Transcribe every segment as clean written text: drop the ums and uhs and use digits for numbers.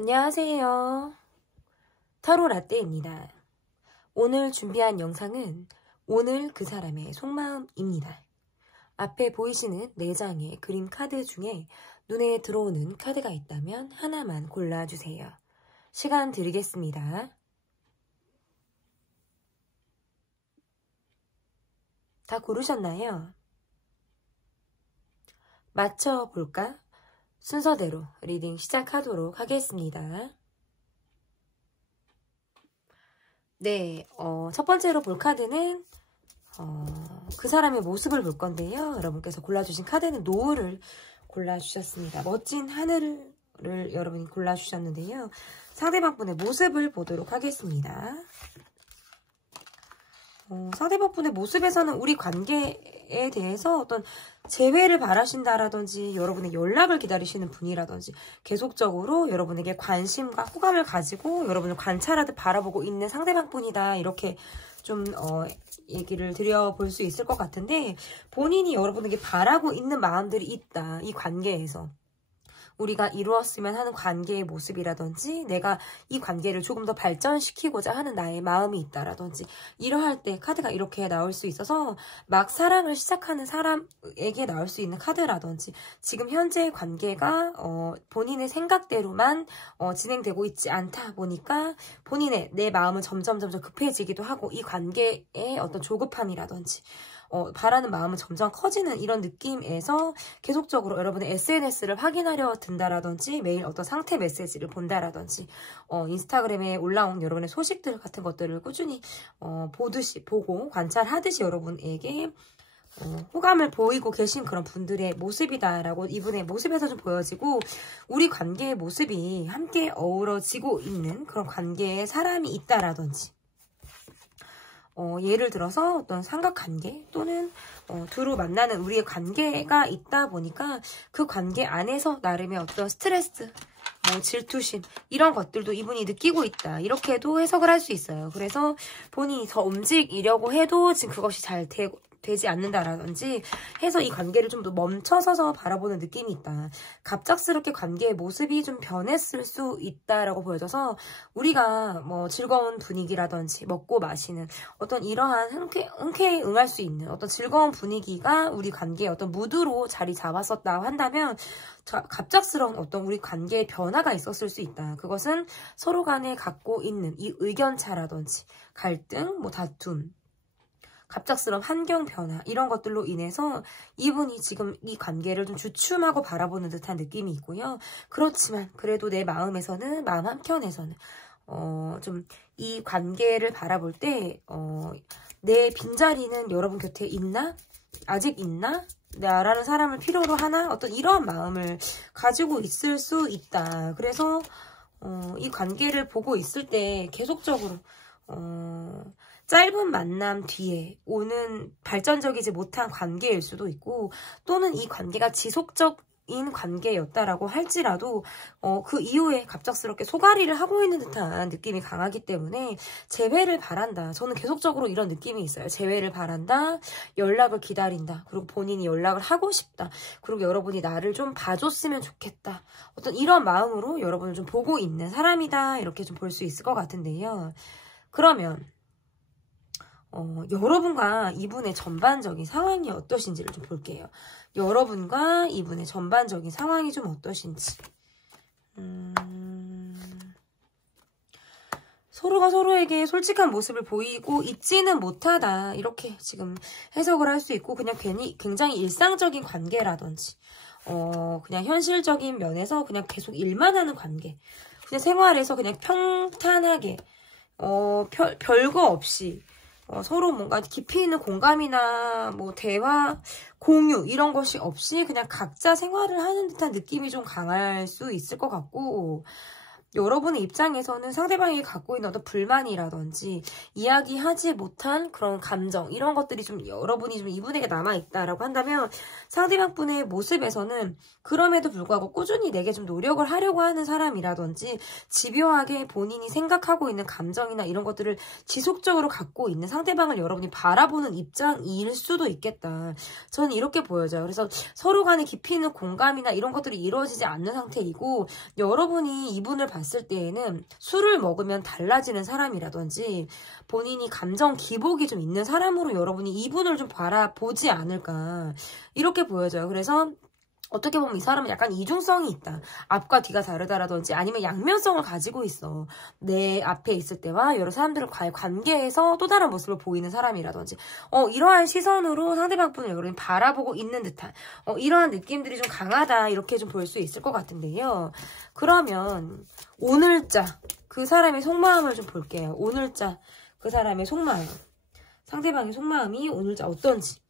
안녕하세요. 타로 라떼입니다. 오늘 준비한 영상은 오늘 그 사람의 속마음입니다. 앞에 보이시는 4장의 그림 카드 중에 눈에 들어오는 카드가 있다면 하나만 골라주세요. 시간 드리겠습니다. 다 고르셨나요? 맞춰볼까? 순서대로 리딩 시작하도록 하겠습니다. 네, 첫 번째로 볼 카드는 그 사람의 모습을 볼 건데요. 여러분께서 골라주신 카드는 노을을 골라주셨습니다. 멋진 하늘을 여러분이 골라주셨는데요. 상대방 분의 모습을 보도록 하겠습니다. 상대방 분의 모습에서는 우리 관계에 대해서 어떤 재회를 바라신다라든지 여러분의 연락을 기다리시는 분이라든지 계속적으로 여러분에게 관심과 호감을 가지고 여러분을 관찰하듯 바라보고 있는 상대방 분이다. 이렇게 좀 얘기를 드려볼 수 있을 것 같은데 본인이 여러분에게 바라고 있는 마음들이 있다. 이 관계에서. 우리가 이루었으면 하는 관계의 모습이라든지 내가 이 관계를 조금 더 발전시키고자 하는 나의 마음이 있다라든지 이러할 때 카드가 이렇게 나올 수 있어서 막 사랑을 시작하는 사람에게 나올 수 있는 카드라든지 지금 현재의 관계가 본인의 생각대로만 진행되고 있지 않다 보니까 본인의 내 마음은 점점 급해지기도 하고 이 관계의 어떤 조급함이라든지 바라는 마음은 점점 커지는 이런 느낌에서 계속적으로 여러분의 SNS를 확인하려 든다라든지 매일 어떤 상태 메시지를 본다라든지 인스타그램에 올라온 여러분의 소식들 같은 것들을 꾸준히 보고 관찰하듯이 여러분에게 호감을 보이고 계신 그런 분들의 모습이다라고 이분의 모습에서 좀 보여지고 우리 관계의 모습이 함께 어우러지고 있는 그런 관계에 사람이 있다라든지 예를 들어서 어떤 삼각관계 또는 두루 만나는 우리의 관계가 있다 보니까 그 관계 안에서 나름의 어떤 스트레스, 질투심 이런 것들도 이분이 느끼고 있다. 이렇게도 해석을 할 수 있어요. 그래서 본인이 더 움직이려고 해도 지금 그것이 잘 되지 않는다라든지 해서 이 관계를 좀 더 멈춰서서 바라보는 느낌이 있다. 갑작스럽게 관계의 모습이 좀 변했을 수 있다라고 보여져서 우리가 즐거운 분위기라든지 먹고 마시는 어떤 이러한 흔쾌히 응할 수 있는 어떤 즐거운 분위기가 우리 관계의 어떤 무드로 자리 잡았었다 한다면 갑작스러운 어떤 우리 관계의 변화가 있었을 수 있다. 그것은 서로 간에 갖고 있는 이 의견차라든지 갈등, 다툼 갑작스러운 환경 변화 이런 것들로 인해서 이분이 지금 이 관계를 좀 주춤하고 바라보는 듯한 느낌이 있고요. 그렇지만 그래도 내 마음 한켠에서는 좀 이 관계를 바라볼 때 내 빈자리는 여러분 곁에 있나? 아직 있나? 나라는 사람을 필요로 하나? 어떤 이런 마음을 가지고 있을 수 있다. 그래서 이 관계를 보고 있을 때 계속적으로 짧은 만남 뒤에 오는 발전적이지 못한 관계일 수도 있고 또는 이 관계가 지속적인 관계였다라고 할지라도 그 이후에 갑작스럽게 소가리를 하고 있는 듯한 느낌이 강하기 때문에 재회를 바란다. 저는 계속적으로 이런 느낌이 있어요. 재회를 바란다. 연락을 기다린다. 그리고 본인이 연락을 하고 싶다. 그리고 여러분이 나를 좀 봐줬으면 좋겠다. 어떤 이런 마음으로 여러분을 좀 보고 있는 사람이다. 이렇게 좀 볼 수 있을 것 같은데요. 그러면 여러분과 이분의 전반적인 상황이 어떠신지를 좀 볼게요. 여러분과 이분의 전반적인 상황이 좀 어떠신지. 서로가 서로에게 솔직한 모습을 보이고 있지는 못하다. 이렇게 지금 해석을 할 수 있고 그냥 굉장히 일상적인 관계라든지 그냥 현실적인 면에서 그냥 계속 일만 하는 관계. 그냥 생활에서 그냥 평탄하게 별거 없이 서로 뭔가 깊이 있는 공감이나 대화, 공유 이런 것이 없이 그냥 각자 생활을 하는 듯한 느낌이 좀 강할 수 있을 것 같고 여러분의 입장에서는 상대방이 갖고 있는 어떤 불만이라든지 이야기하지 못한 그런 감정 이런 것들이 좀 여러분이 좀 이분에게 남아있다라고 한다면 상대방 분의 모습에서는 그럼에도 불구하고 꾸준히 내게 좀 노력을 하려고 하는 사람이라든지 집요하게 본인이 생각하고 있는 감정이나 이런 것들을 지속적으로 갖고 있는 상대방을 여러분이 바라보는 입장일 수도 있겠다. 저는 이렇게 보여져요. 그래서 서로 간에 깊이 있는 공감이나 이런 것들이 이루어지지 않는 상태이고 여러분이 이분을 봤을 때에는 술을 먹으면 달라지는 사람이라든지 본인이 감정 기복이 좀 있는 사람으로 여러분이 이분을 좀 바라보지 않을까 이렇게 보여져요. 그래서 어떻게 보면 이 사람은 약간 이중성이 있다. 앞과 뒤가 다르다라든지 아니면 양면성을 가지고 있어. 내 앞에 있을 때와 여러 사람들과의 관계에서 또 다른 모습을 보이는 사람이라든지 이러한 시선으로 상대방 분을 여러분이 바라보고 있는 듯한 이러한 느낌들이 좀 강하다 이렇게 좀 볼 수 있을 것 같은데요. 그러면 오늘자 그 사람의 속마음을 좀 볼게요. 오늘자 그 사람의 속마음. 상대방의 속마음이 오늘자 어떤지.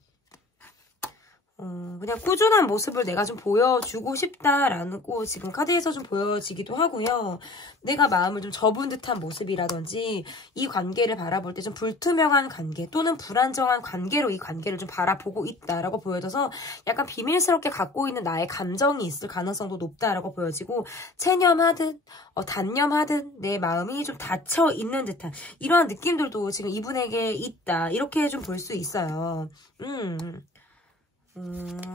그냥 꾸준한 모습을 내가 좀 보여주고 싶다라고 지금 카드에서 좀 보여지기도 하고요. 내가 마음을 좀 접은 듯한 모습이라든지 이 관계를 바라볼 때 좀 불투명한 관계 또는 불안정한 관계로 이 관계를 좀 바라보고 있다라고 보여져서 약간 비밀스럽게 갖고 있는 나의 감정이 있을 가능성도 높다라고 보여지고 체념하듯 단념하듯 내 마음이 좀 닫혀 있는 듯한 이러한 느낌들도 지금 이분에게 있다. 이렇게 좀 볼 수 있어요.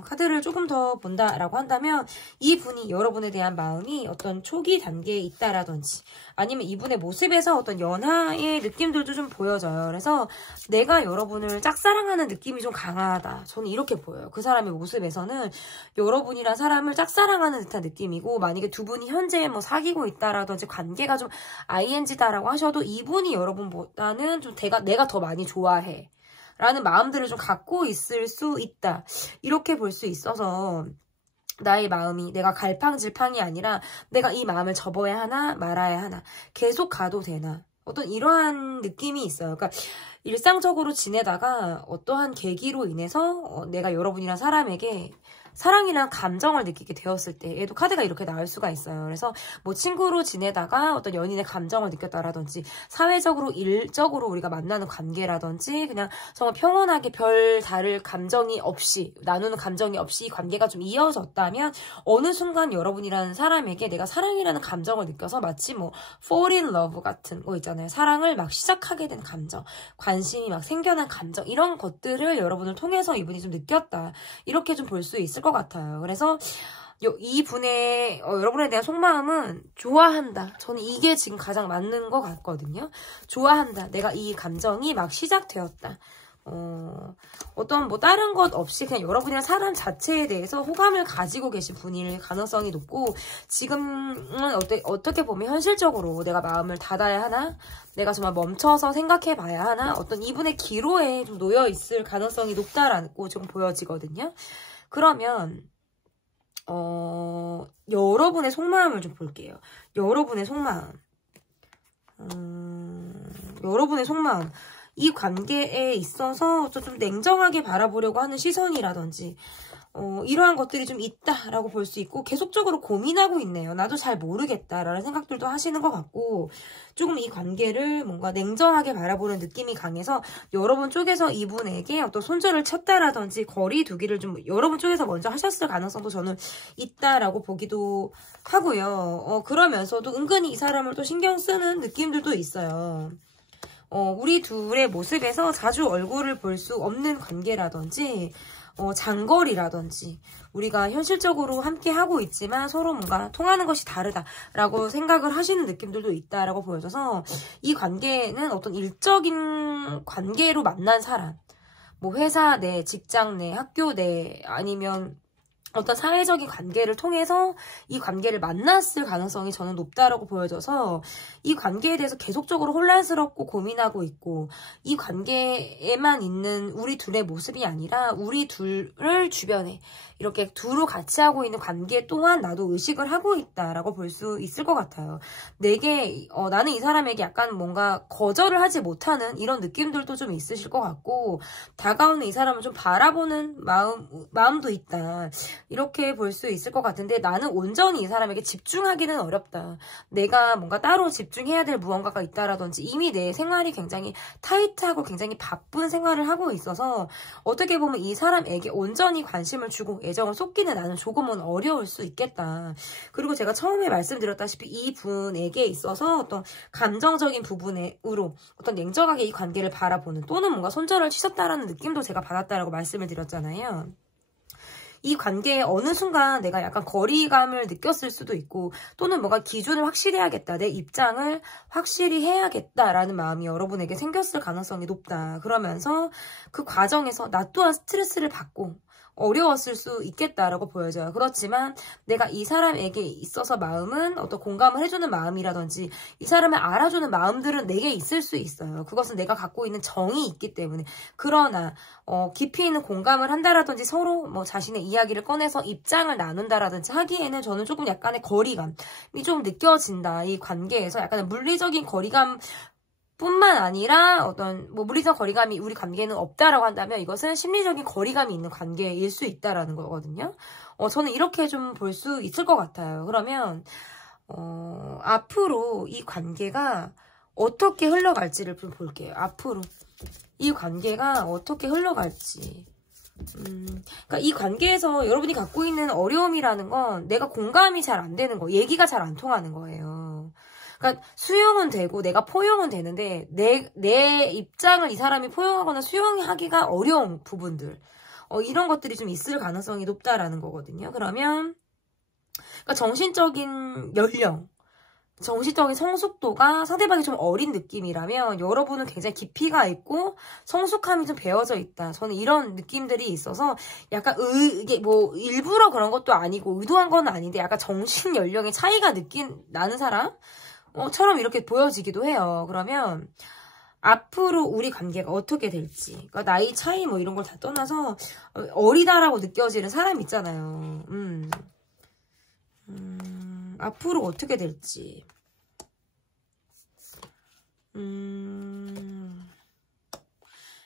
카드를 조금 더 본다라고 한다면 이분이 여러분에 대한 마음이 어떤 초기 단계에 있다라든지 아니면 이분의 모습에서 어떤 연하의 느낌들도 좀 보여져요. 그래서 내가 여러분을 짝사랑하는 느낌이 좀 강하다. 저는 이렇게 보여요. 그 사람의 모습에서는 여러분이란 사람을 짝사랑하는 듯한 느낌이고 만약에 두 분이 현재 뭐 사귀고 있다라든지 관계가 좀 ING다라고 하셔도 이분이 여러분보다는 좀 내가 더 많이 좋아해. 라는 마음들을 좀 갖고 있을 수 있다. 이렇게 볼 수 있어서 나의 마음이 내가 갈팡질팡이 아니라 내가 이 마음을 접어야 하나 말아야 하나 계속 가도 되나 어떤 이러한 느낌이 있어요. 그러니까 일상적으로 지내다가 어떠한 계기로 인해서 내가 여러분이란 사람에게 사랑이란 감정을 느끼게 되었을 때 얘도 카드가 이렇게 나올 수가 있어요. 그래서 뭐 친구로 지내다가 어떤 연인의 감정을 느꼈다라든지 사회적으로 일적으로 우리가 만나는 관계라든지 그냥 정말 평온하게 별 다를 감정이 없이 나누는 감정이 없이 관계가 좀 이어졌다면 어느 순간 여러분이라는 사람에게 내가 사랑이라는 감정을 느껴서 마치 뭐 fall in love 같은 거 있잖아요. 사랑을 막 시작하게 된 감정, 관심이 막 생겨난 감정 이런 것들을 여러분을 통해서 이분이 좀 느꼈다. 이렇게 좀 볼 수 있을 것 같아요. 그래서 이분의 여러분에 대한 속마음은 좋아한다. 저는 이게 지금 가장 맞는 것 같거든요. 좋아한다. 내가 이 감정이 막 시작되었다. 어떤 뭐 다른 것 없이 그냥 여러분이랑 사람 자체에 대해서 호감을 가지고 계신 분일 가능성이 높고 지금은 어떻게 보면 현실적으로 내가 마음을 닫아야 하나? 내가 정말 멈춰서 생각해 봐야 하나? 어떤 이분의 기로에 좀 놓여 있을 가능성이 높다라고 좀 보여지거든요. 그러면 여러분의 속마음을 좀 볼게요. 여러분의 속마음. 여러분의 속마음. 이 관계에 있어서 좀 냉정하게 바라보려고 하는 시선이라든지 이러한 것들이 좀 있다라고 볼 수 있고 계속적으로 고민하고 있네요. 나도 잘 모르겠다라는 생각들도 하시는 것 같고 조금 이 관계를 뭔가 냉정하게 바라보는 느낌이 강해서 여러분 쪽에서 이분에게 어떤 손절을 쳤다라든지 거리 두기를 좀 여러분 쪽에서 먼저 하셨을 가능성도 저는 있다라고 보기도 하고요. 그러면서도 은근히 이 사람을 또 신경 쓰는 느낌들도 있어요. 우리 둘의 모습에서 자주 얼굴을 볼 수 없는 관계라든지 장거리라든지 우리가 현실적으로 함께 하고 있지만 서로 뭔가 통하는 것이 다르다라고 생각을 하시는 느낌들도 있다라고 보여져서 이 관계는 어떤 일적인 관계로 만난 사람 뭐 회사 내, 직장 내, 학교 내 아니면 어떤 사회적인 관계를 통해서 이 관계를 만났을 가능성이 저는 높다라고 보여져서 이 관계에 대해서 계속적으로 혼란스럽고 고민하고 있고 이 관계에만 있는 우리 둘의 모습이 아니라 우리 둘을 주변에 이렇게 두루 같이 하고 있는 관계 또한 나도 의식을 하고 있다라고 볼 수 있을 것 같아요. 내게 나는 이 사람에게 약간 뭔가 거절을 하지 못하는 이런 느낌들도 좀 있으실 것 같고 다가오는 이 사람을 좀 바라보는 마음도 있다. 이렇게 볼 수 있을 것 같은데 나는 온전히 이 사람에게 집중하기는 어렵다. 내가 뭔가 따로 집중해야 될 무언가가 있다라든지 이미 내 생활이 굉장히 타이트하고 굉장히 바쁜 생활을 하고 있어서 어떻게 보면 이 사람에게 온전히 관심을 주고 애정을 쏟기는 나는 조금은 어려울 수 있겠다. 그리고 제가 처음에 말씀드렸다시피 이 분에게 있어서 어떤 감정적인 부분으로 어떤 냉정하게 이 관계를 바라보는 또는 뭔가 손절을 치셨다라는 느낌도 제가 받았다라고 말씀을 드렸잖아요. 이 관계에 어느 순간 내가 약간 거리감을 느꼈을 수도 있고 또는 뭔가 기준을 확실히 해야겠다. 내 입장을 확실히 해야겠다라는 마음이 여러분에게 생겼을 가능성이 높다. 그러면서 그 과정에서 나 또한 스트레스를 받고 어려웠을 수 있겠다라고 보여져요. 그렇지만 내가 이 사람에게 있어서 마음은 어떤 공감을 해주는 마음이라든지 이 사람을 알아주는 마음들은 내게 있을 수 있어요. 그것은 내가 갖고 있는 정이 있기 때문에. 그러나 깊이 있는 공감을 한다라든지 서로 뭐 자신의 이야기를 꺼내서 입장을 나눈다라든지 하기에는 저는 조금 약간의 거리감이 좀 느껴진다. 이 관계에서 약간의 물리적인 거리감 뿐만 아니라 어떤 뭐 물리적 거리감이 우리 관계에는 없다라고 한다면 이것은 심리적인 거리감이 있는 관계일 수 있다라는 거거든요. 저는 이렇게 좀 볼 수 있을 것 같아요. 그러면 앞으로 이 관계가 어떻게 흘러갈지를 좀 볼게요. 앞으로 이 관계가 어떻게 흘러갈지. 그러니까 이 관계에서 여러분이 갖고 있는 어려움이라는 건 내가 공감이 잘 안 되는 거, 얘기가 잘 안 통하는 거예요. 그러니까 수용은 되고 내가 포용은 되는데 내 입장을 이 사람이 포용하거나 수용하기가 어려운 부분들 이런 것들이 좀 있을 가능성이 높다라는 거거든요. 그러면 그러니까 정신적인 연령, 정신적인 성숙도가 상대방이 좀 어린 느낌이라면 여러분은 굉장히 깊이가 있고 성숙함이 좀 배어져 있다. 저는 이런 느낌들이 있어서 약간 이게 뭐 일부러 그런 것도 아니고 의도한 건 아닌데 약간 정신 연령의 차이가 나는 사람? 처럼 이렇게 보여지기도 해요. 그러면 앞으로 우리 관계가 어떻게 될지, 그러니까 나이 차이 뭐 이런 걸 다 떠나서 어리다라고 느껴지는 사람 있잖아요. 앞으로 어떻게 될지.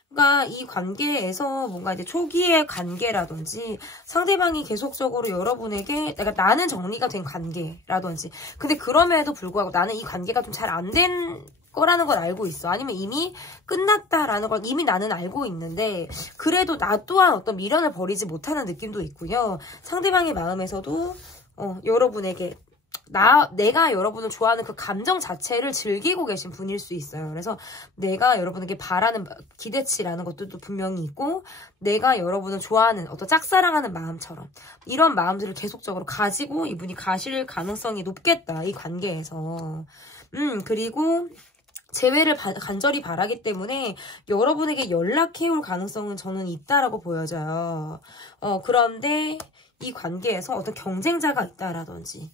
그러니까 이 관계에서 뭔가 이제 초기의 관계라든지 상대방이 계속적으로 여러분에게 나는 정리가 된 관계라든지 근데 그럼에도 불구하고 나는 이 관계가 좀 잘 안 된 거라는 걸 알고 있어. 아니면 이미 끝났다라는 걸 이미 나는 알고 있는데 그래도 나 또한 어떤 미련을 버리지 못하는 느낌도 있고요. 상대방의 마음에서도 여러분에게 내가 여러분을 좋아하는 그 감정 자체를 즐기고 계신 분일 수 있어요. 그래서 내가 여러분에게 바라는 기대치라는 것들도 분명히 있고 내가 여러분을 좋아하는 어떤 짝사랑하는 마음처럼 이런 마음들을 계속적으로 가지고 이분이 가실 가능성이 높겠다. 이 관계에서. 그리고 재회를 간절히 바라기 때문에 여러분에게 연락해올 가능성은 저는 있다라고 보여져요. 그런데 이 관계에서 어떤 경쟁자가 있다라든지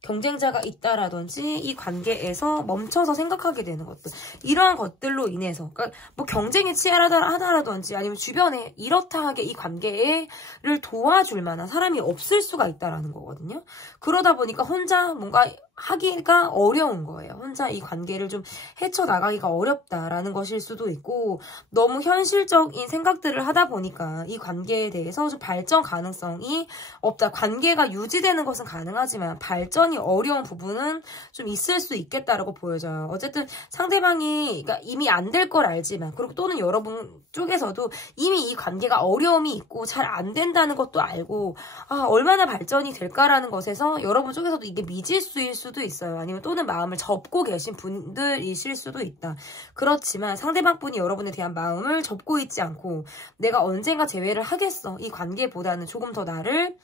경쟁자가 있다라든지 이 관계에서 멈춰서 생각하게 되는 것들 이러한 것들로 인해서 그러니까 뭐 경쟁에 치열하다라든지 아니면 주변에 이렇다 하게 이 관계를 도와줄 만한 사람이 없을 수가 있다라는 거거든요. 그러다 보니까 혼자 뭔가 하기가 어려운 거예요. 혼자 이 관계를 좀 헤쳐나가기가 어렵다라는 것일 수도 있고 너무 현실적인 생각들을 하다 보니까 이 관계에 대해서 좀 발전 가능성이 없다. 관계가 유지되는 것은 가능하지만 발전이 어려운 부분은 좀 있을 수 있겠다라고 보여져요. 어쨌든 상대방이 그러니까 이미 안 될 걸 알지만 그리고 또는 여러분 쪽에서도 이미 이 관계가 어려움이 있고 잘 안 된다는 것도 알고 얼마나 발전이 될까라는 것에서 여러분 쪽에서도 이게 미지수일 수도 있어요. 아니면 또는 마음을 접고 계신 분들이실 수도 있다. 그렇지만 상대방 분이 여러분에 대한 마음을 접고 있지 않고 내가 언젠가 재회를 하겠어. 이 관계보다는 조금 더 나를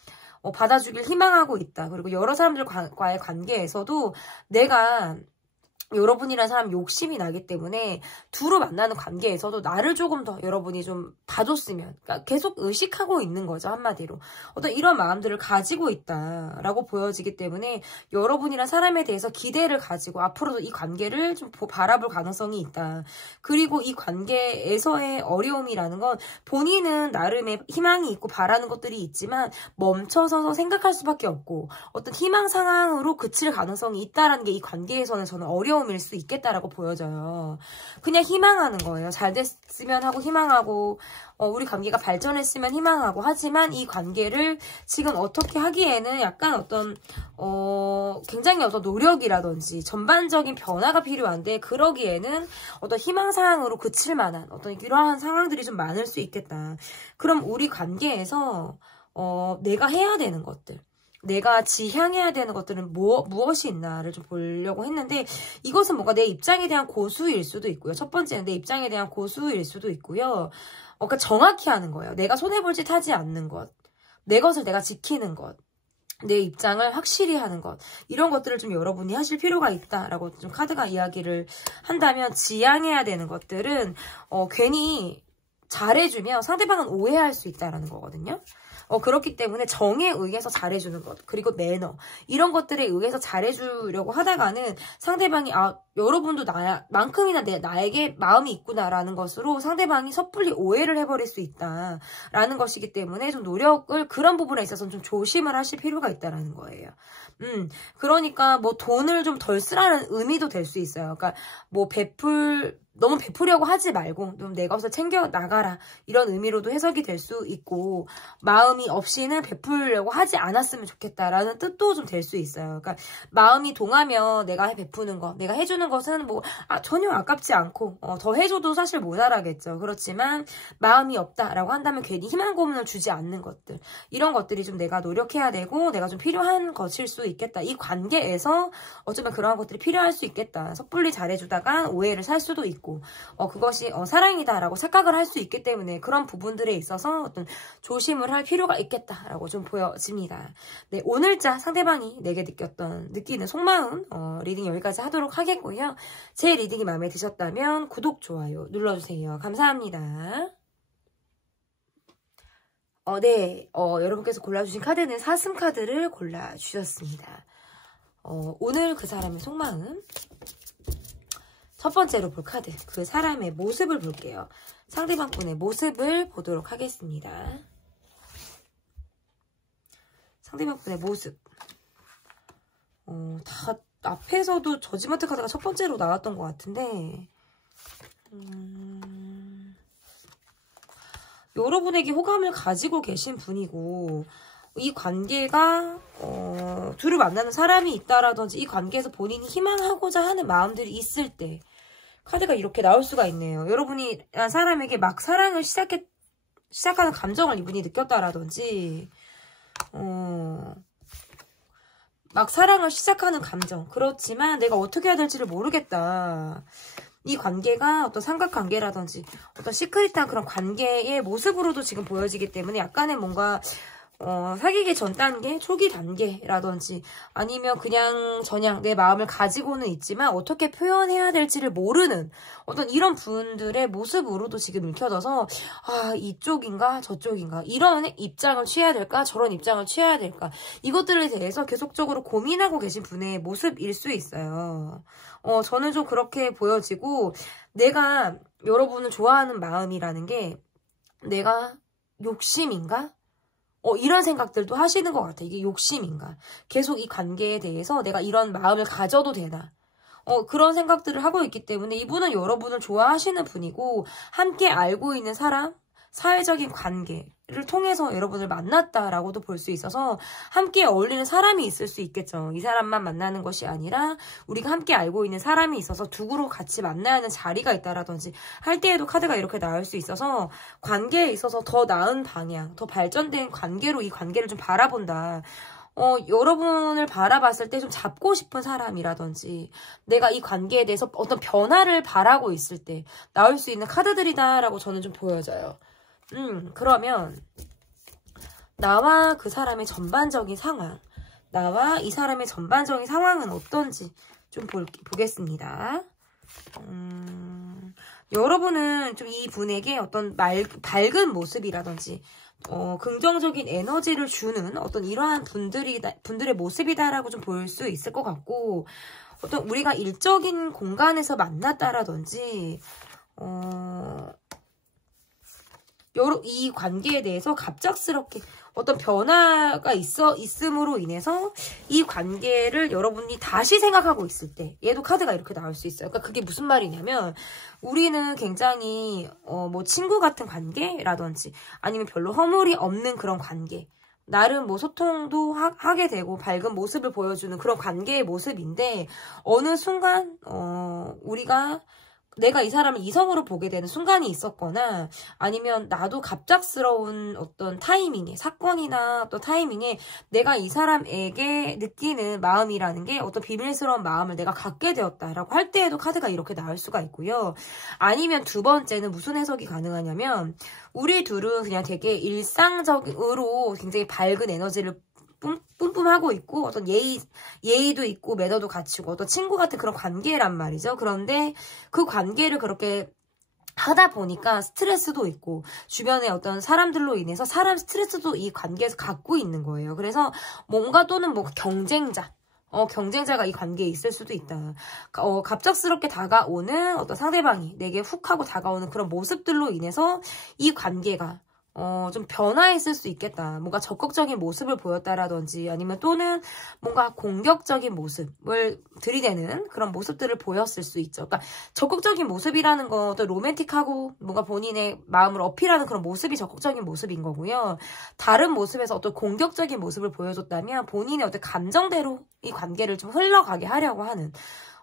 받아주길 희망하고 있다. 그리고 여러 사람들과의 관계에서도 내가 여러분이라는 사람 욕심이 나기 때문에 두루 만나는 관계에서도 나를 조금 더 여러분이 좀 봐줬으면 그러니까 계속 의식하고 있는 거죠. 한마디로 어떤 이런 마음들을 가지고 있다라고 보여지기 때문에 여러분이란 사람에 대해서 기대를 가지고 앞으로도 이 관계를 좀 바라볼 가능성이 있다. 그리고 이 관계에서의 어려움이라는 건 본인은 나름의 희망이 있고 바라는 것들이 있지만 멈춰서서 생각할 수밖에 없고 어떤 희망 상황으로 그칠 가능성이 있다라는 게 이 관계에서는 저는 어려움일 수 있겠다라고 보여져요. 그냥 희망하는 거예요. 잘 됐으면 하고 희망하고 우리 관계가 발전했으면 희망하고 하지만 이 관계를 지금 어떻게 하기에는 약간 어떤 굉장히 어떤 노력이라든지 전반적인 변화가 필요한데 그러기에는 어떤 희망사항으로 그칠 만한 어떤 이러한 상황들이 좀 많을 수 있겠다. 그럼 우리 관계에서 내가 해야 되는 것들 내가 지향해야 되는 것들은 무엇이 있나를 좀 보려고 했는데 이것은 뭔가 내 입장에 대한 고수일 수도 있고요. 첫 번째는 내 입장에 대한 고수일 수도 있고요. 그러니까 정확히 하는 거예요. 내가 손해볼 짓 하지 않는 것. 내 것을 내가 지키는 것, 내 입장을 확실히 하는 것, 이런 것들을 좀 여러분이 하실 필요가 있다라고 좀 카드가 이야기를 한다면, 지양해야 되는 것들은 괜히 잘해주면 상대방은 오해할 수 있다라는 거거든요. 그렇기 때문에 정에 의해서 잘해주는 것, 그리고 매너, 이런 것들에 의해서 잘해주려고 하다가는 상대방이 여러분도 나만큼이나 나에게 마음이 있구나라는 것으로 상대방이 섣불리 오해를 해버릴 수 있다라는 것이기 때문에 좀 노력을 그런 부분에 있어서는 좀 조심을 하실 필요가 있다라는 거예요. 그러니까 뭐 돈을 좀 덜 쓰라는 의미도 될 수 있어요. 그러니까 뭐 너무 베풀려고 하지 말고 좀 내 것을 챙겨 나가라, 이런 의미로도 해석이 될 수 있고, 마음이 없이는 베풀려고 하지 않았으면 좋겠다라는 뜻도 좀 될 수 있어요. 그러니까 마음이 동하면 내가 베푸는 거, 내가 해주는 것은 뭐 전혀 아깝지 않고 더 해줘도 사실 모자라겠죠. 그렇지만 마음이 없다라고 한다면 괜히 희망 고문을 주지 않는 것들, 이런 것들이 좀 내가 노력해야 되고 내가 좀 필요한 것일 수 있겠다. 이 관계에서 어쩌면 그러한 것들이 필요할 수 있겠다. 섣불리 잘해주다가 오해를 살 수도 있고, 그것이 사랑이다라고 착각을 할 수 있기 때문에 그런 부분들에 있어서 어떤 조심을 할 필요가 있겠다라고 좀 보여집니다. 네, 오늘자 상대방이 내게 느끼는 속마음 리딩 여기까지 하도록 하겠고요. 제 리딩이 마음에 드셨다면 구독, 좋아요 눌러주세요. 감사합니다. 네, 여러분께서 골라주신 카드는 사슴 카드를 골라주셨습니다. 오늘 그 사람의 속마음, 첫 번째로 볼 카드, 그 사람의 모습을 볼게요. 상대방 분의 모습을 보도록 하겠습니다. 상대방 분의 모습. 다 앞에서도 저지먼트 카드가 첫 번째로 나왔던 것 같은데, 여러분에게 호감을 가지고 계신 분이고, 이 관계가 둘을 만나는 사람이 있다라든지 이 관계에서 본인이 희망하고자 하는 마음들이 있을 때 카드가 이렇게 나올 수가 있네요. 여러분이 사람에게 막 사랑을 시작하는 감정을 이분이 느꼈다라든지 막 사랑을 시작하는 감정, 그렇지만 내가 어떻게 해야 될지를 모르겠다. 이 관계가 어떤 삼각관계라든지 어떤 시크릿한 그런 관계의 모습으로도 지금 보여지기 때문에 약간의 뭔가 사귀기 전 단계, 초기 단계라든지 아니면 그냥 내 마음을 가지고는 있지만 어떻게 표현해야 될지를 모르는 어떤 이런 분들의 모습으로도 지금 읽혀져서 이쪽인가 저쪽인가, 이런 입장을 취해야 될까 저런 입장을 취해야 될까, 이것들에 대해서 계속적으로 고민하고 계신 분의 모습일 수 있어요. 저는 좀 그렇게 보여지고, 내가 여러분을 좋아하는 마음이라는 게 내가 욕심인가? 이런 생각들도 하시는 것 같아요. 이게 욕심인가? 계속 이 관계에 대해서 내가 이런 마음을 가져도 되나? 그런 생각들을 하고 있기 때문에 이분은 여러분을 좋아하시는 분이고, 함께 알고 있는 사람, 사회적인 관계를 통해서 여러분을 만났다라고도 볼 수 있어서 함께 어울리는 사람이 있을 수 있겠죠. 이 사람만 만나는 것이 아니라 우리가 함께 알고 있는 사람이 있어서 두고로 같이 만나야 하는 자리가 있다라든지 할 때에도 카드가 이렇게 나올 수 있어서 관계에 있어서 더 나은 방향, 더 발전된 관계로 이 관계를 좀 바라본다. 여러분을 바라봤을 때 좀 잡고 싶은 사람이라든지 내가 이 관계에 대해서 어떤 변화를 바라고 있을 때 나올 수 있는 카드들이다라고 저는 좀 보여져요. 그러면 나와 그 사람의 전반적인 상황, 나와 이 사람의 전반적인 상황은 어떤지 좀 보겠습니다. 여러분은 좀 이 분에게 어떤 밝은 모습이라든지 긍정적인 에너지를 주는 어떤 이러한 분들의 모습이다라고 좀 볼 수 있을 것 같고, 어떤 우리가 일적인 공간에서 만났다라든지 이 관계에 대해서 갑작스럽게 어떤 변화가 있음으로 인해서 이 관계를 여러분이 다시 생각하고 있을 때 얘도 카드가 이렇게 나올 수 있어요. 그러니까 그게 무슨 말이냐면, 우리는 굉장히 뭐 친구 같은 관계라든지 아니면 별로 허물이 없는 그런 관계, 나름 뭐 소통도 하게 되고 밝은 모습을 보여주는 그런 관계의 모습인데, 어느 순간 우리가 내가 이 사람을 이성으로 보게 되는 순간이 있었거나 아니면 나도 갑작스러운 어떤 타이밍에 사건이나 어떤 타이밍에 내가 이 사람에게 느끼는 마음이라는 게 어떤 비밀스러운 마음을 내가 갖게 되었다라고 할 때에도 카드가 이렇게 나올 수가 있고요. 아니면 두 번째는 무슨 해석이 가능하냐면 우리 둘은 그냥 되게 일상적으로 굉장히 밝은 에너지를 뿜뿜하고 있고 어떤 예의도 있고 매너도 갖추고 어떤 친구 같은 그런 관계란 말이죠. 그런데 그 관계를 그렇게 하다 보니까 스트레스도 있고 주변에 어떤 사람들로 인해서 사람 스트레스도 이 관계에서 갖고 있는 거예요. 그래서 뭔가 또는 뭐 경쟁자가 이 관계에 있을 수도 있다. 갑작스럽게 다가오는 어떤 상대방이 내게 훅 하고 다가오는 그런 모습들로 인해서 이 관계가 좀 변화했을 수 있겠다. 뭔가 적극적인 모습을 보였다라든지 아니면 또는 뭔가 공격적인 모습을 들이대는 그런 모습들을 보였을 수 있죠. 그러니까 적극적인 모습이라는 건 또 로맨틱하고 뭔가 본인의 마음을 어필하는 그런 모습이 적극적인 모습인 거고요. 다른 모습에서 어떤 공격적인 모습을 보여줬다면 본인의 어떤 감정대로 이 관계를 좀 흘러가게 하려고 하는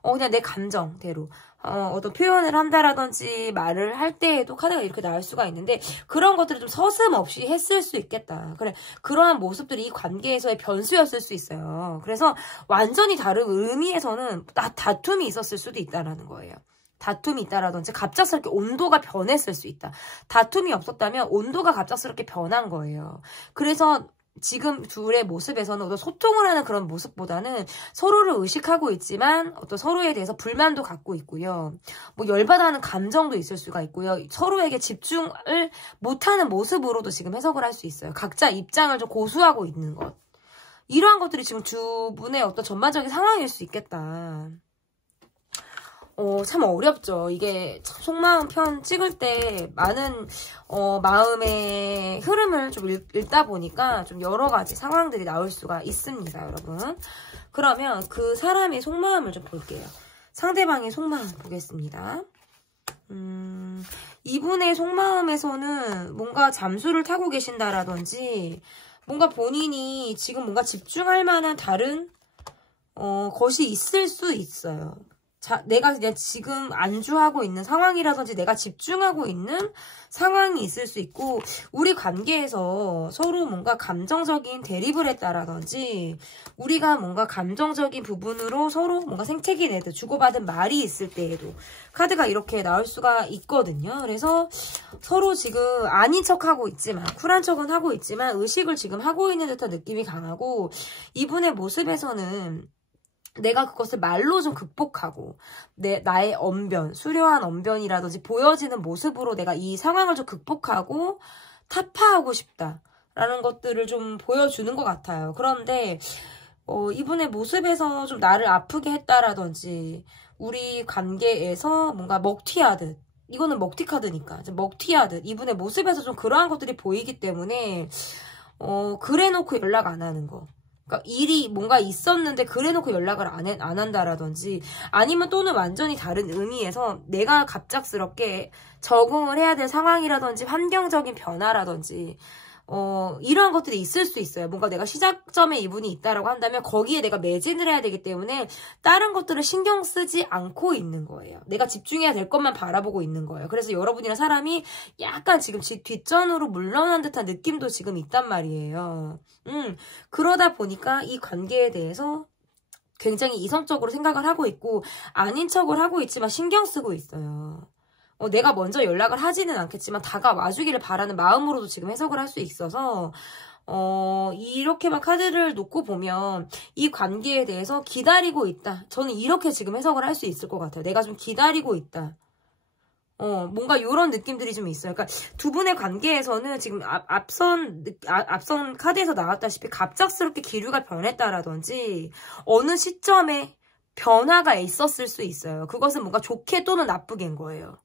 그냥 내 감정대로 어떤 표현을 한다라든지 말을 할 때에도 카드가 이렇게 나올 수가 있는데 그런 것들을 좀 서슴없이 했을 수 있겠다. 그래, 그러한 모습들이 이 관계에서의 변수였을 수 있어요. 그래서 완전히 다른 의미에서는 다툼이 있었을 수도 있다라는 거예요. 다툼이 있다라든지 갑작스럽게 온도가 변했을 수 있다. 다툼이 없었다면 온도가 갑작스럽게 변한 거예요. 그래서 지금 둘의 모습에서는 어떤 소통을 하는 그런 모습보다는 서로를 의식하고 있지만 어떤 서로에 대해서 불만도 갖고 있고요. 뭐 열받아하는 감정도 있을 수가 있고요. 서로에게 집중을 못하는 모습으로도 지금 해석을 할 수 있어요. 각자 입장을 좀 고수하고 있는 것. 이러한 것들이 지금 두 분의 어떤 전반적인 상황일 수 있겠다. 참 어렵죠. 이게 속마음 편 찍을 때 많은 마음의 흐름을 좀 읽다 보니까 좀 여러 가지 상황들이 나올 수가 있습니다, 여러분. 그러면 그 사람의 속마음을 좀 볼게요. 상대방의 속마음 보겠습니다. 이분의 속마음에서는 뭔가 잠수를 타고 계신다라든지 뭔가 본인이 지금 뭔가 집중할 만한 다른 것이 있을 수 있어요. 내가 그냥 지금 안주하고 있는 상황이라든지 내가 집중하고 있는 상황이 있을 수 있고 우리 관계에서 서로 뭔가 감정적인 대립을 했다라든지 우리가 뭔가 감정적인 부분으로 서로 뭔가 생채기 내듯 주고받은 말이 있을 때에도 카드가 이렇게 나올 수가 있거든요. 그래서 서로 지금 아닌 척하고 있지만 쿨한 척은 하고 있지만 의식을 지금 하고 있는 듯한 느낌이 강하고 이분의 모습에서는 내가 그것을 말로 좀 극복하고 나의 언변, 수려한 언변이라든지 보여지는 모습으로 내가 이 상황을 좀 극복하고 타파하고 싶다라는 것들을 좀 보여주는 것 같아요. 그런데 이분의 모습에서 좀 나를 아프게 했다라든지 우리 관계에서 뭔가 먹튀하듯 이거는 먹튀 카드니까 먹튀하듯 이분의 모습에서 좀 그러한 것들이 보이기 때문에 그래놓고 연락 안 하는 거. 그러니까 일이 뭔가 있었는데 그래놓고 연락을 안 한다라든지 아니면 또는 완전히 다른 의미에서 내가 갑작스럽게 적응을 해야 될 상황이라든지 환경적인 변화라든지 이러한 것들이 있을 수 있어요. 뭔가 내가 시작점에 이분이 있다라고 한다면 거기에 내가 매진을 해야 되기 때문에 다른 것들을 신경 쓰지 않고 있는 거예요. 내가 집중해야 될 것만 바라보고 있는 거예요. 그래서 여러분이랑 사람이 약간 지금 뒷전으로 물러난 듯한 느낌도 지금 있단 말이에요. 그러다 보니까 이 관계에 대해서 굉장히 이성적으로 생각을 하고 있고 아닌 척을 하고 있지만 신경 쓰고 있어요. 내가 먼저 연락을 하지는 않겠지만 다가와주기를 바라는 마음으로도 지금 해석을 할 수 있어서 이렇게만 카드를 놓고 보면 이 관계에 대해서 기다리고 있다. 저는 이렇게 지금 해석을 할 수 있을 것 같아요. 내가 좀 기다리고 있다. 뭔가 이런 느낌들이 좀 있어요. 그러니까 두 분의 관계에서는 지금 앞선 카드에서 나왔다시피 갑작스럽게 기류가 변했다라든지 어느 시점에 변화가 있었을 수 있어요. 그것은 뭔가 좋게 또는 나쁘게인 거예요.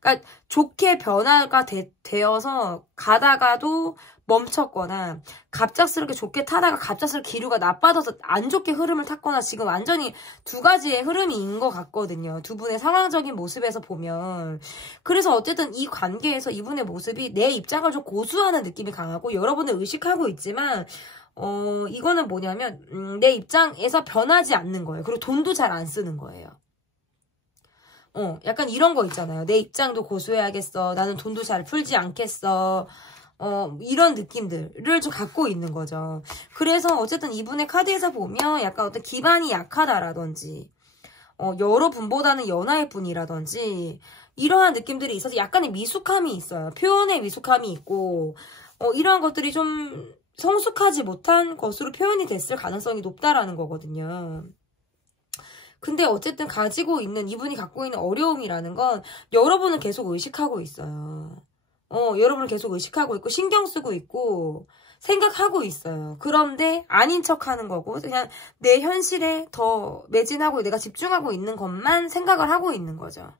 그러니까 좋게 변화가 되어서 가다가도 멈췄거나 갑작스럽게 좋게 타다가 갑작스럽게 기류가 나빠져서 안 좋게 흐름을 탔거나 지금 완전히 두 가지의 흐름인 것 같거든요. 두 분의 상황적인 모습에서 보면. 그래서 어쨌든 이 관계에서 이분의 모습이 내 입장을 좀 고수하는 느낌이 강하고 여러분을 의식하고 있지만 이거는 뭐냐면 내 입장에서 변하지 않는 거예요. 그리고 돈도 잘 안 쓰는 거예요. 약간 이런 거 있잖아요. 내 입장도 고수해야겠어. 나는 돈도 잘 풀지 않겠어. 이런 느낌들을 좀 갖고 있는 거죠. 그래서 어쨌든 이분의 카드에서 보면 약간 어떤 기반이 약하다라든지, 여러분보다는 연하의 분이라든지, 이러한 느낌들이 있어서 약간의 미숙함이 있어요. 표현의 미숙함이 있고, 이러한 것들이 좀 성숙하지 못한 것으로 표현이 됐을 가능성이 높다라는 거거든요. 근데 어쨌든 이분이 갖고 있는 어려움이라는 건 여러분을 계속 의식하고 있어요. 여러분을 계속 의식하고 있고 신경 쓰고 있고 생각하고 있어요. 그런데 아닌 척 하는 거고 그냥 내 현실에 더 매진하고 내가 집중하고 있는 것만 생각을 하고 있는 거죠.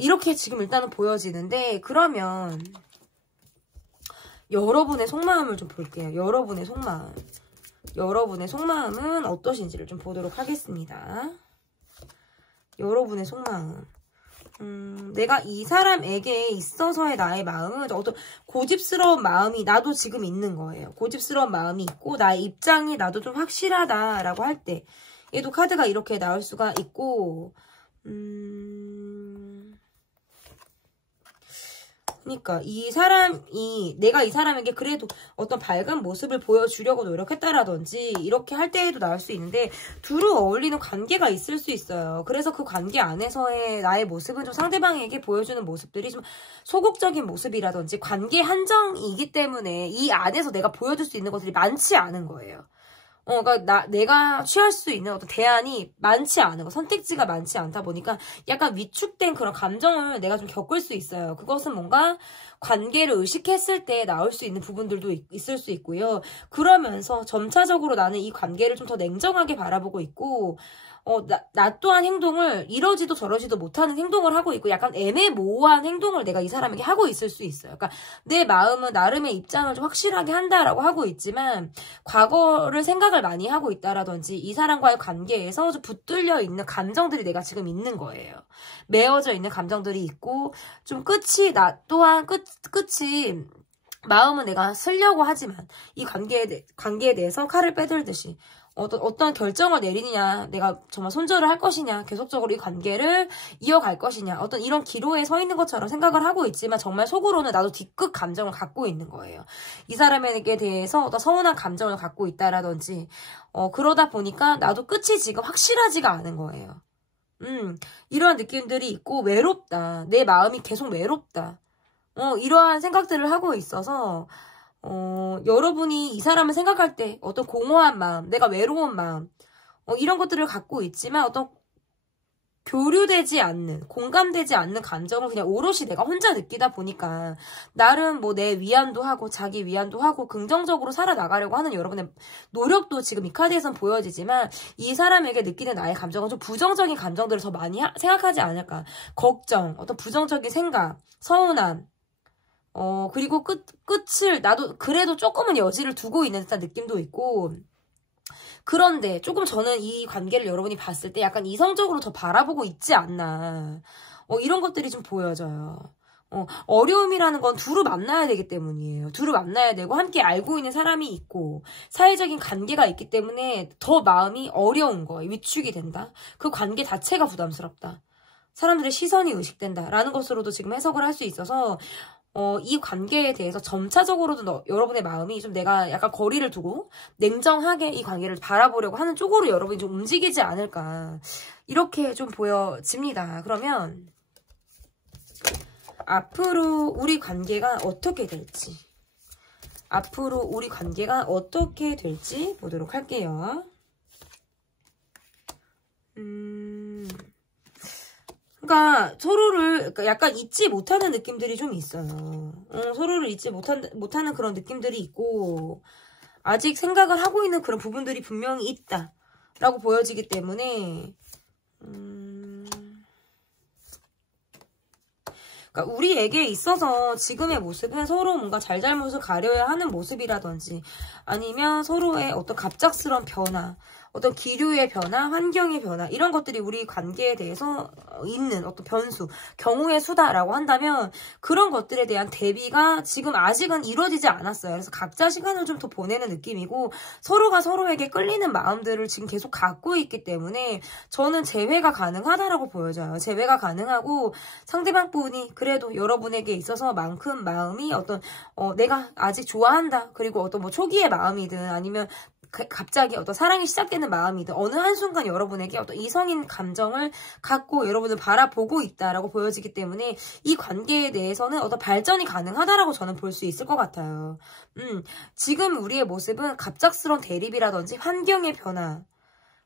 이렇게 지금 일단은 보여지는데 그러면 여러분의 속마음을 좀 볼게요. 여러분의 속마음은 어떠신지를 좀 보도록 하겠습니다. 여러분의 속마음. 내가 이 사람에게 있어서의 나의 마음은 어떤 고집스러운 마음이 나도 지금 있는 거예요. 고집스러운 마음이 있고 나의 입장이 나도 좀 확실하다라고 할 때 얘도 카드가 이렇게 나올 수가 있고 그러니까 내가 이 사람에게 그래도 어떤 밝은 모습을 보여주려고 노력했다라든지 이렇게 할 때에도 나올 수 있는데 두루 어울리는 관계가 있을 수 있어요. 그래서 그 관계 안에서의 나의 모습은 좀 상대방에게 보여주는 모습들이 좀 소극적인 모습이라든지 관계 한정이기 때문에 이 안에서 내가 보여줄 수 있는 것들이 많지 않은 거예요. 그러니까 내가 취할 수 있는 어떤 대안이 많지 않은 거, 선택지가 많지 않다 보니까 약간 위축된 그런 감정을 내가 좀 겪을 수 있어요. 그것은 뭔가 관계를 의식했을 때 나올 수 있는 부분들도 있을 수 있고요. 그러면서 점차적으로 나는 이 관계를 좀 더 냉정하게 바라보고 있고, 나 또한 행동을 이러지도 저러지도 못하는 행동을 하고 있고 약간 애매모호한 행동을 내가 이 사람에게 하고 있을 수 있어요. 그러니까 내 마음은 나름의 입장을 좀 확실하게 한다라고 하고 있지만 과거를 생각을 많이 하고 있다라든지 이 사람과의 관계에서 좀 붙들려 있는 감정들이 내가 지금 있는 거예요. 메어져 있는 감정들이 있고 좀 끝이 마음은 내가 쓰려고 하지만 이 관계에 대해서 칼을 빼들듯이 어떤 결정을 내리느냐, 내가 정말 손절을 할 것이냐, 계속적으로 이 관계를 이어갈 것이냐, 어떤 이런 기로에 서 있는 것처럼 생각을 하고 있지만 정말 속으로는 나도 뒤끝 감정을 갖고 있는 거예요. 이 사람에게 대해서 어떤 서운한 감정을 갖고 있다라든지, 그러다 보니까 나도 끝이 지금 확실하지가 않은 거예요. 이러한 느낌들이 있고 외롭다. 내 마음이 계속 외롭다. 이러한 생각들을 하고 있어서, 여러분이 이 사람을 생각할 때 어떤 공허한 마음, 내가 외로운 마음, 이런 것들을 갖고 있지만 어떤 교류되지 않는, 공감되지 않는 감정을 그냥 오롯이 내가 혼자 느끼다 보니까 나름 뭐 내 위안도 하고 자기 위안도 하고 긍정적으로 살아나가려고 하는 여러분의 노력도 지금 이 카드에선 보여지지만 이 사람에게 느끼는 나의 감정은 좀 부정적인 감정들을 더 많이 생각하지 않을까. 걱정, 어떤 부정적인 생각, 서운함, 그리고 끝을 나도 그래도 조금은 여지를 두고 있는 듯한 느낌도 있고 그런데 조금 저는 이 관계를 여러분이 봤을 때 약간 이성적으로 더 바라보고 있지 않나 이런 것들이 좀 보여져요. 어려움이라는 건 두루 만나야 되기 때문이에요. 두루 만나야 되고 함께 알고 있는 사람이 있고 사회적인 관계가 있기 때문에 더 마음이 어려운 거예요. 위축이 된다. 그 관계 자체가 부담스럽다. 사람들의 시선이 의식된다라는 것으로도 지금 해석을 할 수 있어서 이 관계에 대해서 점차적으로도 여러분의 마음이 좀 내가 약간 거리를 두고 냉정하게 이 관계를 바라보려고 하는 쪽으로 여러분이 좀 움직이지 않을까 이렇게 좀 보여집니다. 그러면 앞으로 우리 관계가 어떻게 될지 보도록 할게요. 그러니까 서로를 약간 잊지 못하는 느낌들이 좀 있어요. 서로를 잊지 못하는 그런 느낌들이 있고 아직 생각을 하고 있는 그런 부분들이 분명히 있다라고 보여지기 때문에 그러니까 우리에게 있어서 지금의 모습은 서로 뭔가 잘잘못을 가려야 하는 모습이라든지 아니면 서로의 어떤 갑작스러운 변화 어떤 기류의 변화, 환경의 변화 이런 것들이 우리 관계에 대해서 있는 어떤 변수, 경우의 수다라고 한다면 그런 것들에 대한 대비가 지금 아직은 이루어지지 않았어요. 그래서 각자 시간을 좀 더 보내는 느낌이고 서로가 서로에게 끌리는 마음들을 지금 계속 갖고 있기 때문에 저는 재회가 가능하다라고 보여져요. 재회가 가능하고 상대방 분이 그래도 여러분에게 있어서만큼 마음이 어떤 내가 아직 좋아한다. 그리고 어떤 뭐 초기의 마음이든 아니면 갑자기 어떤 사랑이 시작되는 마음이든 어느 한순간 여러분에게 어떤 이성인 감정을 갖고 여러분을 바라보고 있다라고 보여지기 때문에 이 관계에 대해서는 어떤 발전이 가능하다라고 저는 볼 수 있을 것 같아요. 지금 우리의 모습은 갑작스러운 대립이라든지 환경의 변화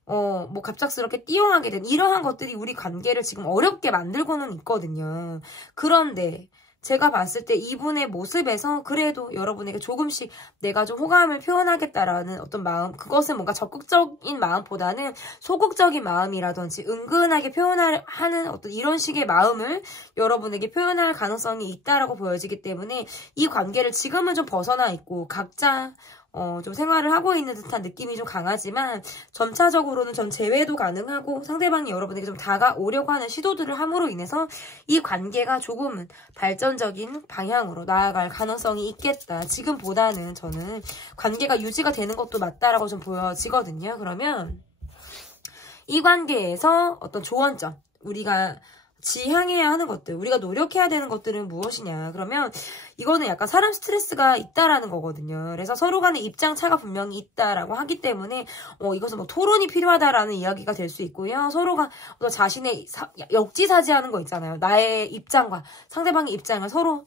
뭐 갑작스럽게 띄어나게 된 이러한 것들이 우리 관계를 지금 어렵게 만들고는 있거든요. 그런데 제가 봤을 때 이분의 모습에서 그래도 여러분에게 조금씩 내가 좀 호감을 표현하겠다라는 어떤 마음, 그것은 뭔가 적극적인 마음보다는 소극적인 마음이라든지 은근하게 하는 어떤 이런 식의 마음을 여러분에게 표현할 가능성이 있다라고 보여지기 때문에 이 관계를 지금은 좀 벗어나 있고 각자 좀 생활을 하고 있는 듯한 느낌이 좀 강하지만 점차적으로는 전 재회도 가능하고 상대방이 여러분에게 좀 다가오려고 하는 시도들을 함으로 인해서 이 관계가 조금은 발전적인 방향으로 나아갈 가능성이 있겠다. 지금보다는 저는 관계가 유지가 되는 것도 맞다라고 좀 보여지거든요. 그러면 이 관계에서 어떤 조언점, 우리가 지향해야 하는 것들, 우리가 노력해야 되는 것들은 무엇이냐. 그러면 이거는 약간 사람 스트레스가 있다라는 거거든요. 그래서 서로 간의 입장 차가 분명히 있다라고 하기 때문에 이것은 뭐 토론이 필요하다라는 이야기가 될 수 있고요. 서로가 자신의 역지사지하는 거 있잖아요. 나의 입장과 상대방의 입장을 서로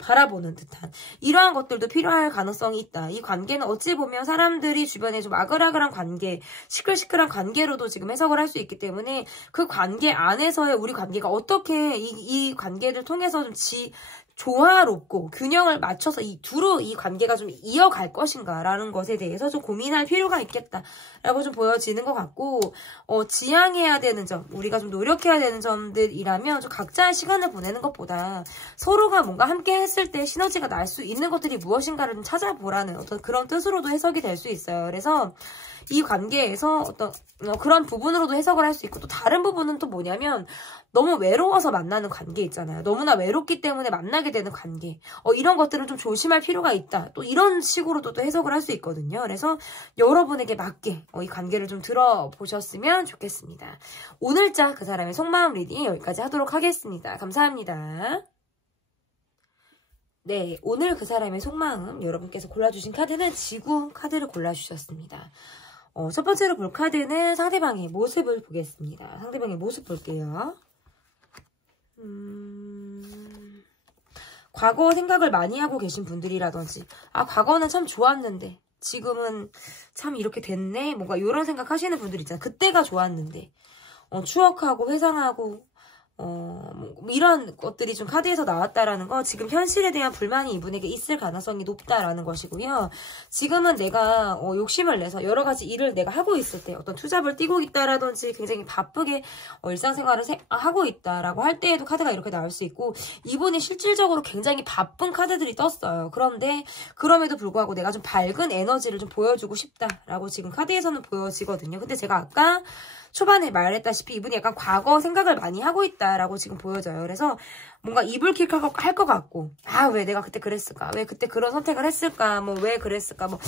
바라보는 듯한 이러한 것들도 필요할 가능성이 있다. 이 관계는 어찌 보면 사람들이 주변에 좀 아글아글한 관계, 시끌시끌한 관계로도 지금 해석을 할 수 있기 때문에 그 관계 안에서의 우리 관계가 어떻게 이 관계를 통해서 좀 조화롭고 균형을 맞춰서 두루 이 관계가 좀 이어갈 것인가라는 것에 대해서 좀 고민할 필요가 있겠다라고 좀 보여지는 것 같고 지향해야 되는 점, 우리가 좀 노력해야 되는 점들이라면 좀 각자의 시간을 보내는 것보다 서로가 뭔가 함께 했을 때 시너지가 날 수 있는 것들이 무엇인가를 좀 찾아보라는 어떤 그런 뜻으로도 해석이 될 수 있어요. 그래서 이 관계에서 어떤 그런 부분으로도 해석을 할 수 있고 또 다른 부분은 또 뭐냐면 너무 외로워서 만나는 관계 있잖아요. 너무나 외롭기 때문에 만나게 되는 관계. 이런 것들을 좀 조심할 필요가 있다. 또 이런 식으로도 또 해석을 할 수 있거든요. 그래서 여러분에게 맞게 이 관계를 좀 들어보셨으면 좋겠습니다. 오늘자 그 사람의 속마음 리딩 여기까지 하도록 하겠습니다. 감사합니다. 네, 오늘 그 사람의 속마음 여러분께서 골라주신 카드는 지구 카드를 골라주셨습니다. 첫 번째로 볼 카드는 상대방의 모습을 보겠습니다. 상대방의 모습 볼게요. 과거 생각을 많이 하고 계신 분들이라든지 과거는 참 좋았는데 지금은 참 이렇게 됐네 뭔가 이런 생각 하시는 분들 있잖아요. 그때가 좋았는데 추억하고 회상하고 이런 것들이 좀 카드에서 나왔다라는 거 지금 현실에 대한 불만이 이분에게 있을 가능성이 높다라는 것이고요. 지금은 내가 욕심을 내서 여러 가지 일을 내가 하고 있을 때 어떤 투잡을 뛰고 있다라든지 굉장히 바쁘게 일상생활을 하고 있다라고 할 때에도 카드가 이렇게 나올 수 있고 이분이 실질적으로 굉장히 바쁜 카드들이 떴어요. 그런데 그럼에도 불구하고 내가 좀 밝은 에너지를 좀 보여주고 싶다라고 지금 카드에서는 보여지거든요. 근데 제가 아까 초반에 말했다시피 이분이 약간 과거 생각을 많이 하고 있다라고 지금 보여져요. 그래서 뭔가 이불킥 할 것 같고 왜 내가 그때 그랬을까? 왜 그때 그런 선택을 했을까? 뭐 왜 그랬을까? 뭐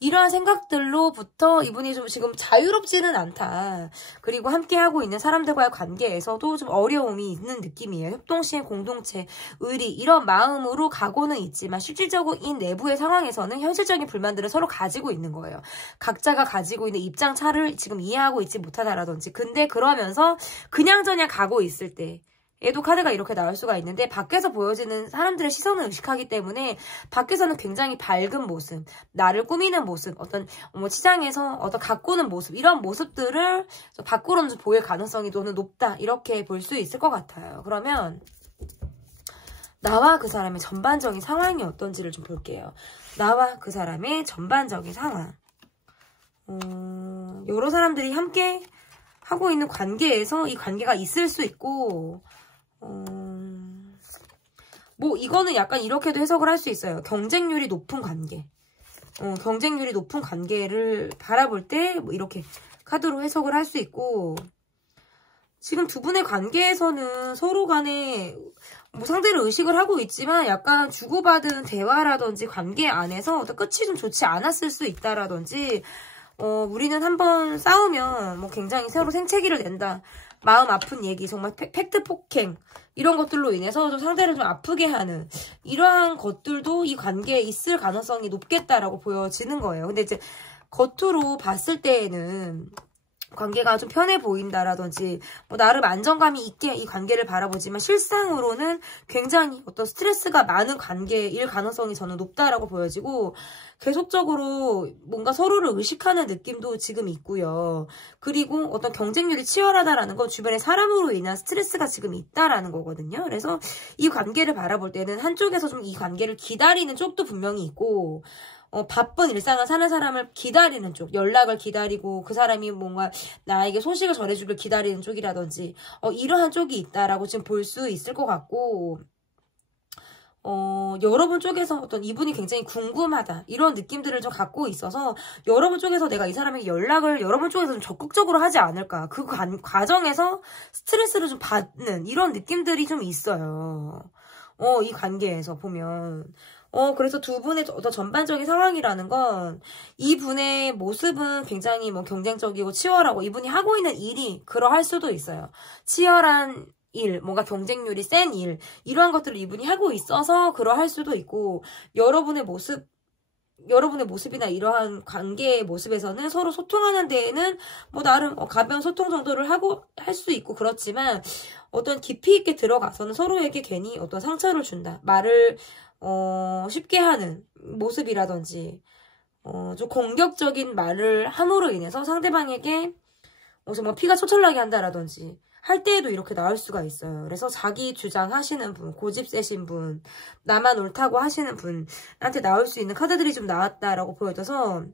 이러한 생각들로부터 이분이 좀 지금 자유롭지는 않다. 그리고 함께하고 있는 사람들과의 관계에서도 좀 어려움이 있는 느낌이에요. 협동심, 공동체, 의리 이런 마음으로 가고는 있지만 실질적으로 이 내부의 상황에서는 현실적인 불만들을 서로 가지고 있는 거예요. 각자가 가지고 있는 입장 차를 지금 이해하고 있지 못하다라든지 근데 그러면서 그냥저냥 가고 있을 때 얘도 카드가 이렇게 나올 수가 있는데 밖에서 보여지는 사람들의 시선을 의식하기 때문에 밖에서는 굉장히 밝은 모습, 나를 꾸미는 모습, 어떤 시장에서 어떤 가꾸는 모습 이런 모습들을 밖으로는 좀 보일 가능성이 또는 높다 이렇게 볼 수 있을 것 같아요. 그러면 나와 그 사람의 전반적인 상황이 어떤지를 좀 볼게요. 나와 그 사람의 전반적인 상황 여러 사람들이 함께 하고 있는 관계에서 이 관계가 있을 수 있고 뭐 이거는 약간 이렇게도 해석을 할 수 있어요. 경쟁률이 높은 관계. 경쟁률이 높은 관계를 바라볼 때 뭐 이렇게 카드로 해석을 할 수 있고, 지금 두 분의 관계에서는 서로 간에 뭐 상대를 의식을 하고 있지만 약간 주고받은 대화라든지 관계 안에서 어떤 끝이 좀 좋지 않았을 수 있다라든지, 우리는 한번 싸우면 뭐 굉장히 서로 생채기를 낸다. 마음 아픈 얘기, 정말 팩트 폭행, 이런 것들로 인해서 좀 상대를 좀 아프게 하는 이러한 것들도 이 관계에 있을 가능성이 높겠다라고 보여지는 거예요. 근데 이제 겉으로 봤을 때에는 관계가 좀 편해 보인다라든지 뭐 나름 안정감이 있게 이 관계를 바라보지만 실상으로는 굉장히 어떤 스트레스가 많은 관계일 가능성이 저는 높다라고 보여지고, 계속적으로 뭔가 서로를 의식하는 느낌도 지금 있고요. 그리고 어떤 경쟁률이 치열하다라는 건 주변의 사람으로 인한 스트레스가 지금 있다라는 거거든요. 그래서 이 관계를 바라볼 때는 한쪽에서 좀 이 관계를 기다리는 쪽도 분명히 있고, 바쁜 일상을 사는 사람을 기다리는 쪽, 연락을 기다리고 그 사람이 뭔가 나에게 소식을 전해주길 기다리는 쪽이라든지 이러한 쪽이 있다라고 지금 볼 수 있을 것 같고, 여러분 쪽에서 어떤 이분이 굉장히 궁금하다 이런 느낌들을 좀 갖고 있어서 여러분 쪽에서 내가 이 사람에게 연락을 여러분 쪽에서 좀 적극적으로 하지 않을까, 그 과정에서 스트레스를 좀 받는 이런 느낌들이 좀 있어요. 이 관계에서 보면. 그래서 두 분의 어떤 전반적인 상황이라는 건 이분의 모습은 굉장히 뭐 경쟁적이고 치열하고 이분이 하고 있는 일이 그러할 수도 있어요. 치열한 일, 뭔가 경쟁률이 센 일, 이러한 것들을 이분이 하고 있어서 그러할 수도 있고, 여러분의 모습이나 이러한 관계의 모습에서는 서로 소통하는 데에는 뭐 나름 가벼운 소통 정도를 하고 할 수 있고, 그렇지만 어떤 깊이 있게 들어가서는 서로에게 괜히 어떤 상처를 준다, 말을 쉽게 하는 모습이라든지 좀 공격적인 말을 함으로 인해서 상대방에게 정말 피가 초철나게 한다라든지 할 때에도 이렇게 나올 수가 있어요. 그래서 자기 주장하시는 분, 고집 세신 분, 나만 옳다고 하시는 분한테 나올 수 있는 카드들이 좀 나왔다라고 보여져서,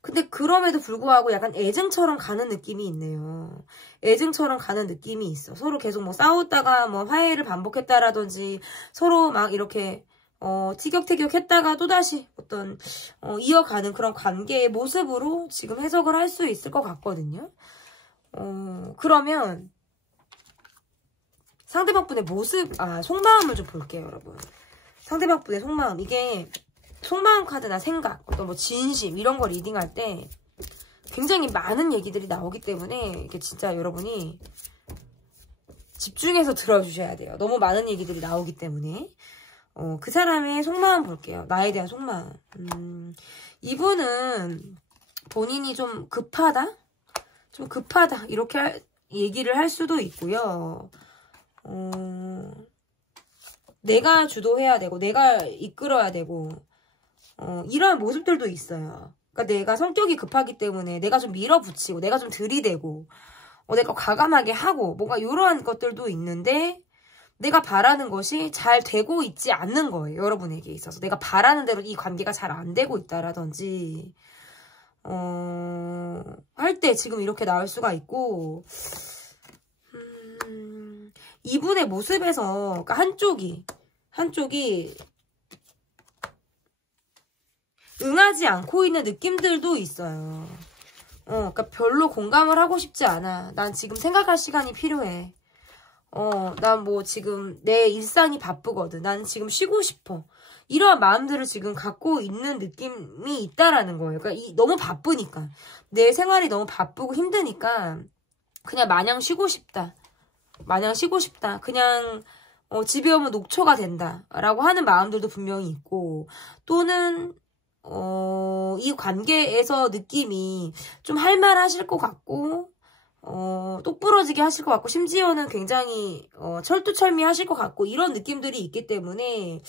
근데 그럼에도 불구하고 약간 애증처럼 가는 느낌이 있네요. 애증처럼 가는 느낌이 있어. 서로 계속 뭐 싸웠다가 뭐 화해를 반복했다라든지 서로 막 이렇게 티격태격 했다가 또다시 어떤 이어가는 그런 관계의 모습으로 지금 해석을 할 수 있을 것 같거든요. 그러면 상대방 분의 속마음을 좀 볼게요, 여러분. 상대방 분의 속마음. 이게 속마음 카드나 생각, 어떤 뭐 진심 이런 거 리딩할 때 굉장히 많은 얘기들이 나오기 때문에 이게 진짜 여러분이 집중해서 들어주셔야 돼요. 너무 많은 얘기들이 나오기 때문에. 그 사람의 속마음 볼게요. 나에 대한 속마음. 이분은 본인이 좀 급하다? 이렇게 얘기를 할 수도 있고요. 내가 주도해야 되고 내가 이끌어야 되고 이러한 모습들도 있어요. 그러니까 내가 성격이 급하기 때문에 내가 좀 밀어붙이고 내가 좀 들이대고 내가 과감하게 하고 뭔가 이러한 것들도 있는데, 내가 바라는 것이 잘 되고 있지 않는 거예요. 여러분에게 있어서 내가 바라는 대로 이 관계가 잘 안 되고 있다라든지 할 때 지금 이렇게 나올 수가 있고, 이분의 모습에서 그러니까 한쪽이 응하지 않고 있는 느낌들도 있어요. 그러니까 별로 공감을 하고 싶지 않아. 난 지금 생각할 시간이 필요해. 난 뭐 지금 내 일상이 바쁘거든. 난 지금 쉬고 싶어. 이러한 마음들을 지금 갖고 있는 느낌이 있다라는 거예요. 그러니까 너무 바쁘니까. 내 생활이 너무 바쁘고 힘드니까 그냥 마냥 쉬고 싶다. 그냥 집에 오면 녹초가 된다. 라고 하는 마음들도 분명히 있고, 또는 이 관계에서 느낌이 좀 할만하실 것 같고, 똑부러지게 하실 것 같고, 심지어는 굉장히 철두철미하실 것 같고, 이런 느낌들이 있기 때문에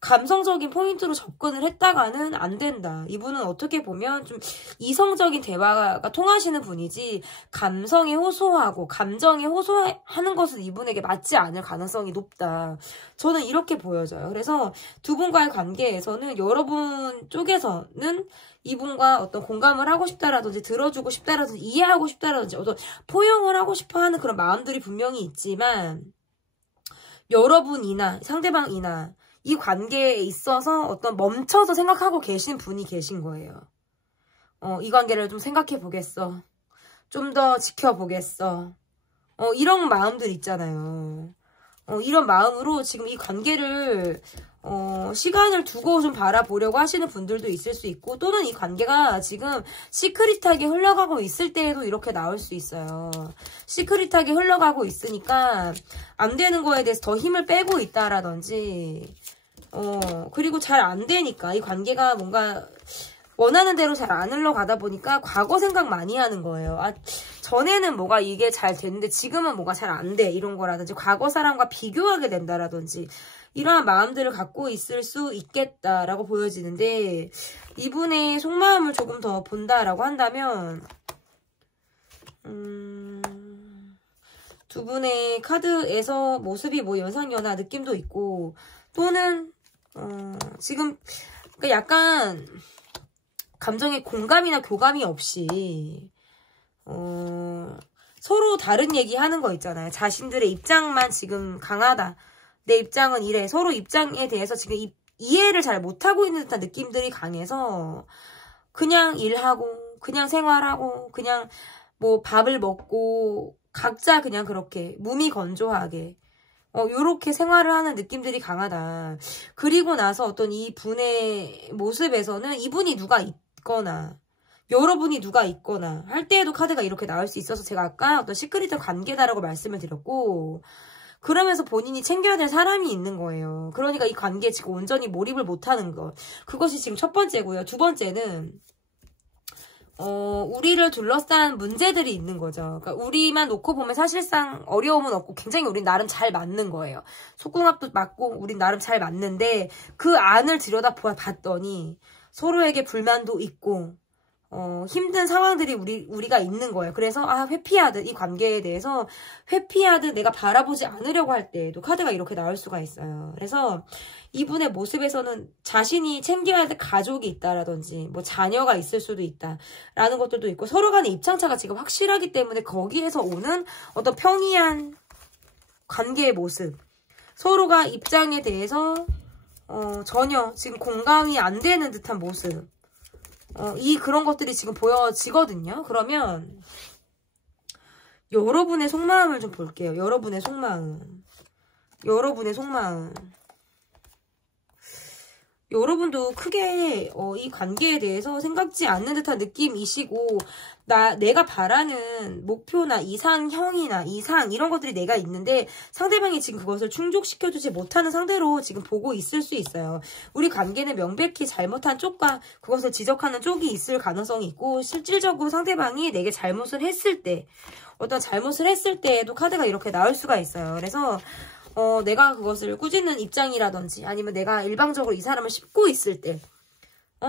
감성적인 포인트로 접근을 했다가는 안 된다. 이분은 어떻게 보면 좀 이성적인 대화가 통하시는 분이지, 감성에 호소하고 감정에 호소하는 것은 이분에게 맞지 않을 가능성이 높다. 저는 이렇게 보여져요. 그래서 두 분과의 관계에서는 여러분 쪽에서는 이분과 어떤 공감을 하고 싶다라든지 들어주고 싶다라든지 이해하고 싶다라든지 어떤 포용을 하고 싶어하는 그런 마음들이 분명히 있지만, 여러분이나 상대방이나 이 관계에 있어서 어떤 멈춰서 생각하고 계신 분이 계신 거예요. 이 관계를 좀 생각해 보겠어. 좀 더 지켜보겠어. 이런 마음들 있잖아요. 이런 마음으로 지금 이 관계를 시간을 두고 좀 바라보려고 하시는 분들도 있을 수 있고, 또는 이 관계가 지금 시크릿하게 흘러가고 있을 때에도 이렇게 나올 수 있어요. 시크릿하게 흘러가고 있으니까 안 되는 거에 대해서 더 힘을 빼고 있다라든지, 그리고 잘 안 되니까 이 관계가 뭔가 원하는 대로 잘 안 흘러가다 보니까 과거 생각 많이 하는 거예요. 전에는 뭐가 이게 잘 됐는데 지금은 뭐가 잘 안 돼, 이런 거라든지, 과거 사람과 비교하게 된다라든지, 이러한 마음들을 갖고 있을 수 있겠다라고 보여지는데, 이분의 속마음을 조금 더 본다라고 한다면, 두 분의 카드에서 모습이 뭐 연상연하 느낌도 있고, 또는 지금 그러니까 약간 감정의 공감이나 교감이 없이 서로 다른 얘기 하는 거 있잖아요. 자신들의 입장만 지금 강하다. 내 입장은 이래. 서로 입장에 대해서 지금 이해를 잘 못하고 있는 듯한 느낌들이 강해서 그냥 일하고 그냥 생활하고 그냥 뭐 밥을 먹고 각자 그냥 그렇게 무미건조하게 요렇게 생활을 하는 느낌들이 강하다. 그리고 나서 어떤 이 분의 모습에서는 이분이 누가 있거나 여러분이 누가 있거나 할 때에도 카드가 이렇게 나올 수 있어서 제가 아까 어떤 시크릿 관계다라고 말씀을 드렸고, 그러면서 본인이 챙겨야 될 사람이 있는 거예요. 그러니까 이 관계에 지금 온전히 몰입을 못하는 것. 그것이 지금 첫 번째고요. 두 번째는 우리를 둘러싼 문제들이 있는 거죠. 그러니까 우리만 놓고 보면 사실상 어려움은 없고 굉장히 우린 나름 잘 맞는 거예요. 속궁합도 맞고 우린 나름 잘 맞는데 그 안을 들여다봤더니 서로에게 불만도 있고 힘든 상황들이 우리가 있는 거예요. 그래서 회피하듯 이 관계에 대해서 회피하듯 내가 바라보지 않으려고 할 때에도 카드가 이렇게 나올 수가 있어요. 그래서 이분의 모습에서는 자신이 챙겨야 될 가족이 있다라든지 뭐 자녀가 있을 수도 있다라는 것들도 있고, 서로 간의 입장차가 지금 확실하기 때문에 거기에서 오는 어떤 평이한 관계의 모습, 서로가 입장에 대해서 전혀 지금 공감이 안 되는 듯한 모습, 그런 것들이 지금 보여지거든요. 그러면 여러분의 속마음을 좀 볼게요. 여러분의 속마음. 여러분도 크게 이 관계에 대해서 생각지 않는 듯한 느낌이시고, 내가 바라는 목표나 이상형이나 이상 이런 것들이 내가 있는데 상대방이 지금 그것을 충족시켜주지 못하는 상대로 지금 보고 있을 수 있어요. 우리 관계는 명백히 잘못한 쪽과 그것을 지적하는 쪽이 있을 가능성이 있고, 실질적으로 상대방이 내게 잘못을 했을 때, 어떤 잘못을 했을 때에도 카드가 이렇게 나올 수가 있어요. 그래서 내가 그것을 꾸짖는 입장이라든지, 아니면 내가 일방적으로 이 사람을 씹고 있을 때,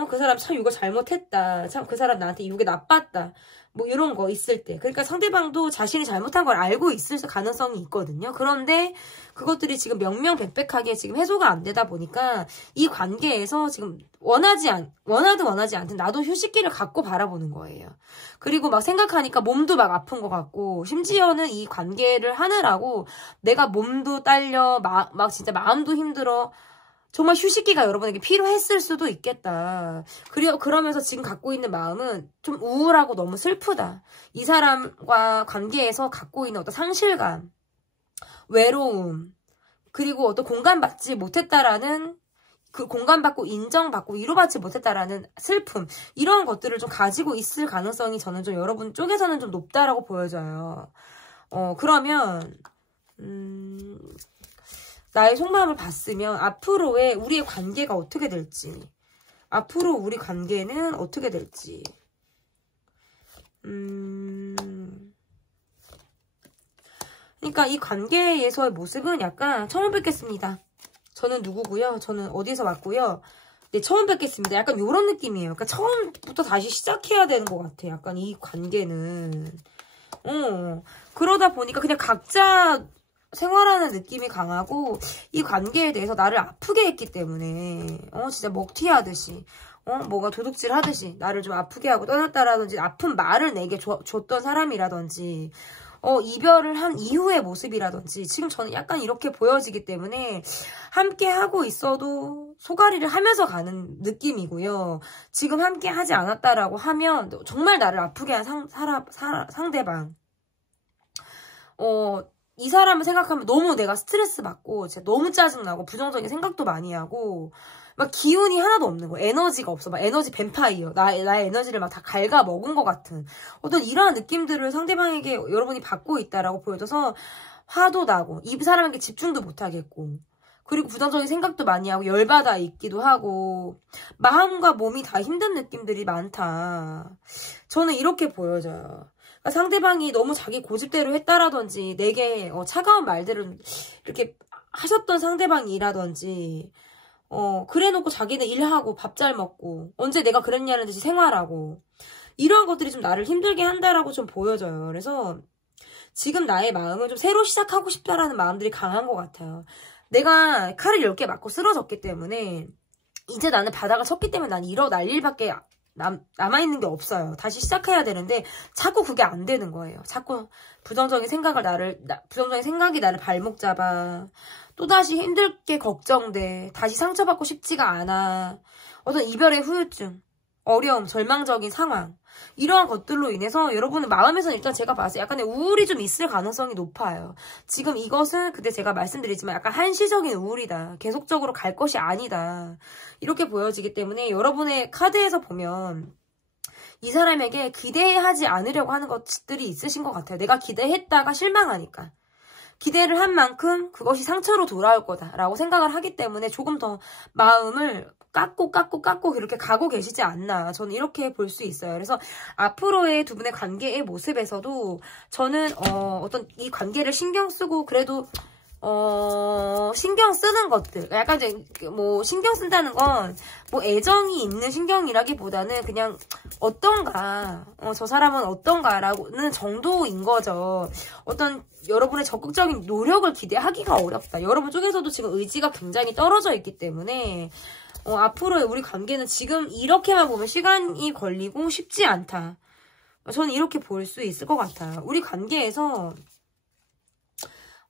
그 사람 참 이거 잘못했다. 참 그 사람 나한테 이게 나빴다. 뭐 이런 거 있을 때. 그러니까 상대방도 자신이 잘못한 걸 알고 있을 가능성이 있거든요. 그런데 그것들이 지금 명명백백하게 지금 해소가 안 되다 보니까 이 관계에서 지금 원하든 원하지 않든 나도 휴식기를 갖고 바라보는 거예요. 그리고 막 생각하니까 몸도 막 아픈 것 같고, 심지어는 이 관계를 하느라고 내가 몸도 딸려, 막 진짜 마음도 힘들어. 정말 휴식기가 여러분에게 필요했을 수도 있겠다. 그러면서 지금 갖고 있는 마음은 좀 우울하고 너무 슬프다. 이 사람과 관계에서 갖고 있는 어떤 상실감, 외로움, 그리고 어떤 공감받지 못했다라는, 그 공감받고 인정받고 위로받지 못했다라는 슬픔, 이런 것들을 좀 가지고 있을 가능성이 저는 좀 여러분 쪽에서는 좀 높다라고 보여져요. 그러면 나의 속마음을 봤으면 앞으로의 우리의 관계가 어떻게 될지, 앞으로 우리 관계는 어떻게 될지. 그러니까 이 관계에서의 모습은 약간 처음 뵙겠습니다. 저는 누구고요? 저는 어디서 왔고요? 네, 처음 뵙겠습니다. 약간 이런 느낌이에요. 그러니까 처음부터 다시 시작해야 되는 것 같아요. 약간 이 관계는. 그러다 보니까 그냥 각자 생활하는 느낌이 강하고, 이 관계에 대해서 나를 아프게 했기 때문에 진짜 먹튀하듯이 뭐가 도둑질 하듯이 나를 좀 아프게 하고 떠났다라든지, 아픈 말을 내게 줬던 사람이라든지, 이별을 한 이후의 모습이라든지 지금 저는 약간 이렇게 보여지기 때문에 함께 하고 있어도 소가리를 하면서 가는 느낌이고요. 지금 함께 하지 않았다라고 하면 정말 나를 아프게 한 상대방. 이 사람을 생각하면 너무 내가 스트레스 받고 진짜 너무 짜증나고 부정적인 생각도 많이 하고 막 기운이 하나도 없는 거야. 에너지가 없어. 막 에너지 뱀파이어. 나의 에너지를 막 다 갉아먹은 것 같은 어떤 이러한 느낌들을 상대방에게 여러분이 받고 있다라고 보여져서 화도 나고 이 사람에게 집중도 못하겠고 그리고 부정적인 생각도 많이 하고 열받아 있기도 하고 마음과 몸이 다 힘든 느낌들이 많다. 저는 이렇게 보여져요. 그러니까 상대방이 너무 자기 고집대로 했다라든지 내게 차가운 말들을 이렇게 하셨던 상대방이라든지 그래놓고 자기는 일하고 밥 잘 먹고 언제 내가 그랬냐는 듯이 생활하고 이런 것들이 좀 나를 힘들게 한다라고 좀 보여져요. 그래서 지금 나의 마음은 좀 새로 시작하고 싶다라는 마음들이 강한 것 같아요. 내가 칼을 10개 맞고 쓰러졌기 때문에 이제 나는 바닥을 쳤기 때문에 난 일어날 일밖에 남아있는 게 없어요. 다시 시작해야 되는데 자꾸 그게 안 되는 거예요. 자꾸 부정적인 생각이 나를 발목 잡아. 또다시 힘들게 걱정돼. 다시 상처받고 싶지가 않아. 어떤 이별의 후유증, 어려움, 절망적인 상황 이러한 것들로 인해서 여러분의 마음에서는 일단 제가 봤을 때 약간의 우울이 좀 있을 가능성이 높아요. 지금 이것은 그때 제가 말씀드리지만 약간 한시적인 우울이다. 계속적으로 갈 것이 아니다. 이렇게 보여지기 때문에 여러분의 카드에서 보면 이 사람에게 기대하지 않으려고 하는 것들이 있으신 것 같아요. 내가 기대했다가 실망하니까. 기대를 한 만큼 그것이 상처로 돌아올 거다라고 생각을 하기 때문에 조금 더 마음을 깎고 그렇게 가고 계시지 않나. 저는 이렇게 볼 수 있어요. 그래서 앞으로의 두 분의 관계의 모습에서도 저는 어떤 이 관계를 신경 쓰고 그래도 신경 쓰는 것들. 약간 이제 뭐 신경 쓴다는 건 뭐 애정이 있는 신경이라기보다는 그냥 어떤가, 저 사람은 어떤가라는 정도인 거죠. 어떤 여러분의 적극적인 노력을 기대하기가 어렵다. 여러분 쪽에서도 지금 의지가 굉장히 떨어져 있기 때문에 앞으로의 우리 관계는 지금 이렇게만 보면 시간이 걸리고 쉽지 않다. 저는 이렇게 볼 수 있을 것 같아요. 우리 관계에서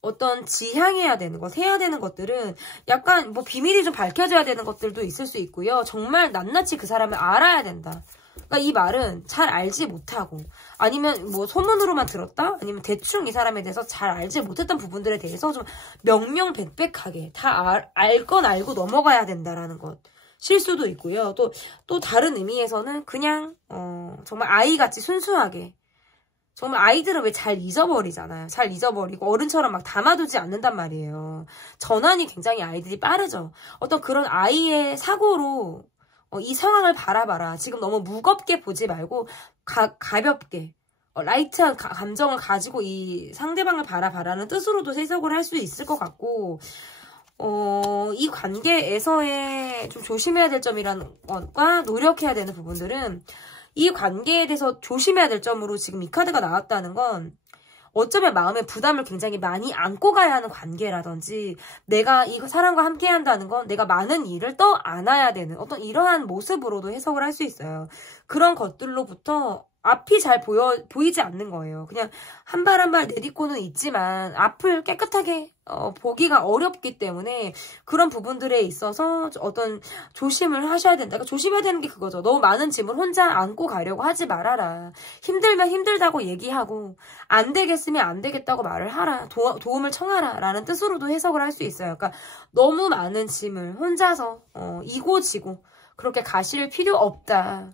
어떤 지향해야 되는 것, 해야 되는 것들은 약간 뭐 비밀이 좀 밝혀져야 되는 것들도 있을 수 있고요. 정말 낱낱이 그 사람을 알아야 된다. 그러니까 이 말은 잘 알지 못하고 아니면 뭐 소문으로만 들었다? 아니면 대충 이 사람에 대해서 잘 알지 못했던 부분들에 대해서 좀 명명백백하게 다 알 건 알고 넘어가야 된다라는 것. 실수도 있고요. 또 다른 의미에서는 그냥 정말 아이같이 순수하게 정말 아이들은 왜 잘 잊어버리잖아요. 잘 잊어버리고 어른처럼 막 담아두지 않는단 말이에요. 전환이 굉장히 아이들이 빠르죠. 어떤 그런 아이의 사고로 이 상황을 바라봐라. 지금 너무 무겁게 보지 말고 가볍게 라이트한 감정을 가지고 이 상대방을 바라봐라는 뜻으로도 해석을 할 수 있을 것 같고 이 관계에서의 좀 조심해야 될 점이라는 것과 노력해야 되는 부분들은 이 관계에 대해서 조심해야 될 점으로 지금 이 카드가 나왔다는 건 어쩌면 마음의 부담을 굉장히 많이 안고 가야 하는 관계라든지 내가 이 사람과 함께 한다는 건 내가 많은 일을 안아야 되는 어떤 이러한 모습으로도 해석을 할 수 있어요. 그런 것들로부터 앞이 잘 보이지 않는 거예요. 그냥 한 발 한 발 내딛고는 있지만 앞을 깨끗하게 보기가 어렵기 때문에 그런 부분들에 있어서 어떤 조심을 하셔야 된다. 그러니까 조심해야 되는 게 그거죠. 너무 많은 짐을 혼자 안고 가려고 하지 말아라. 힘들면 힘들다고 얘기하고 안 되겠으면 안 되겠다고 말을 하라. 도움을 청하라 라는 뜻으로도 해석을 할 수 있어요. 그러니까 너무 많은 짐을 혼자서 이고지고 그렇게 가실 필요 없다.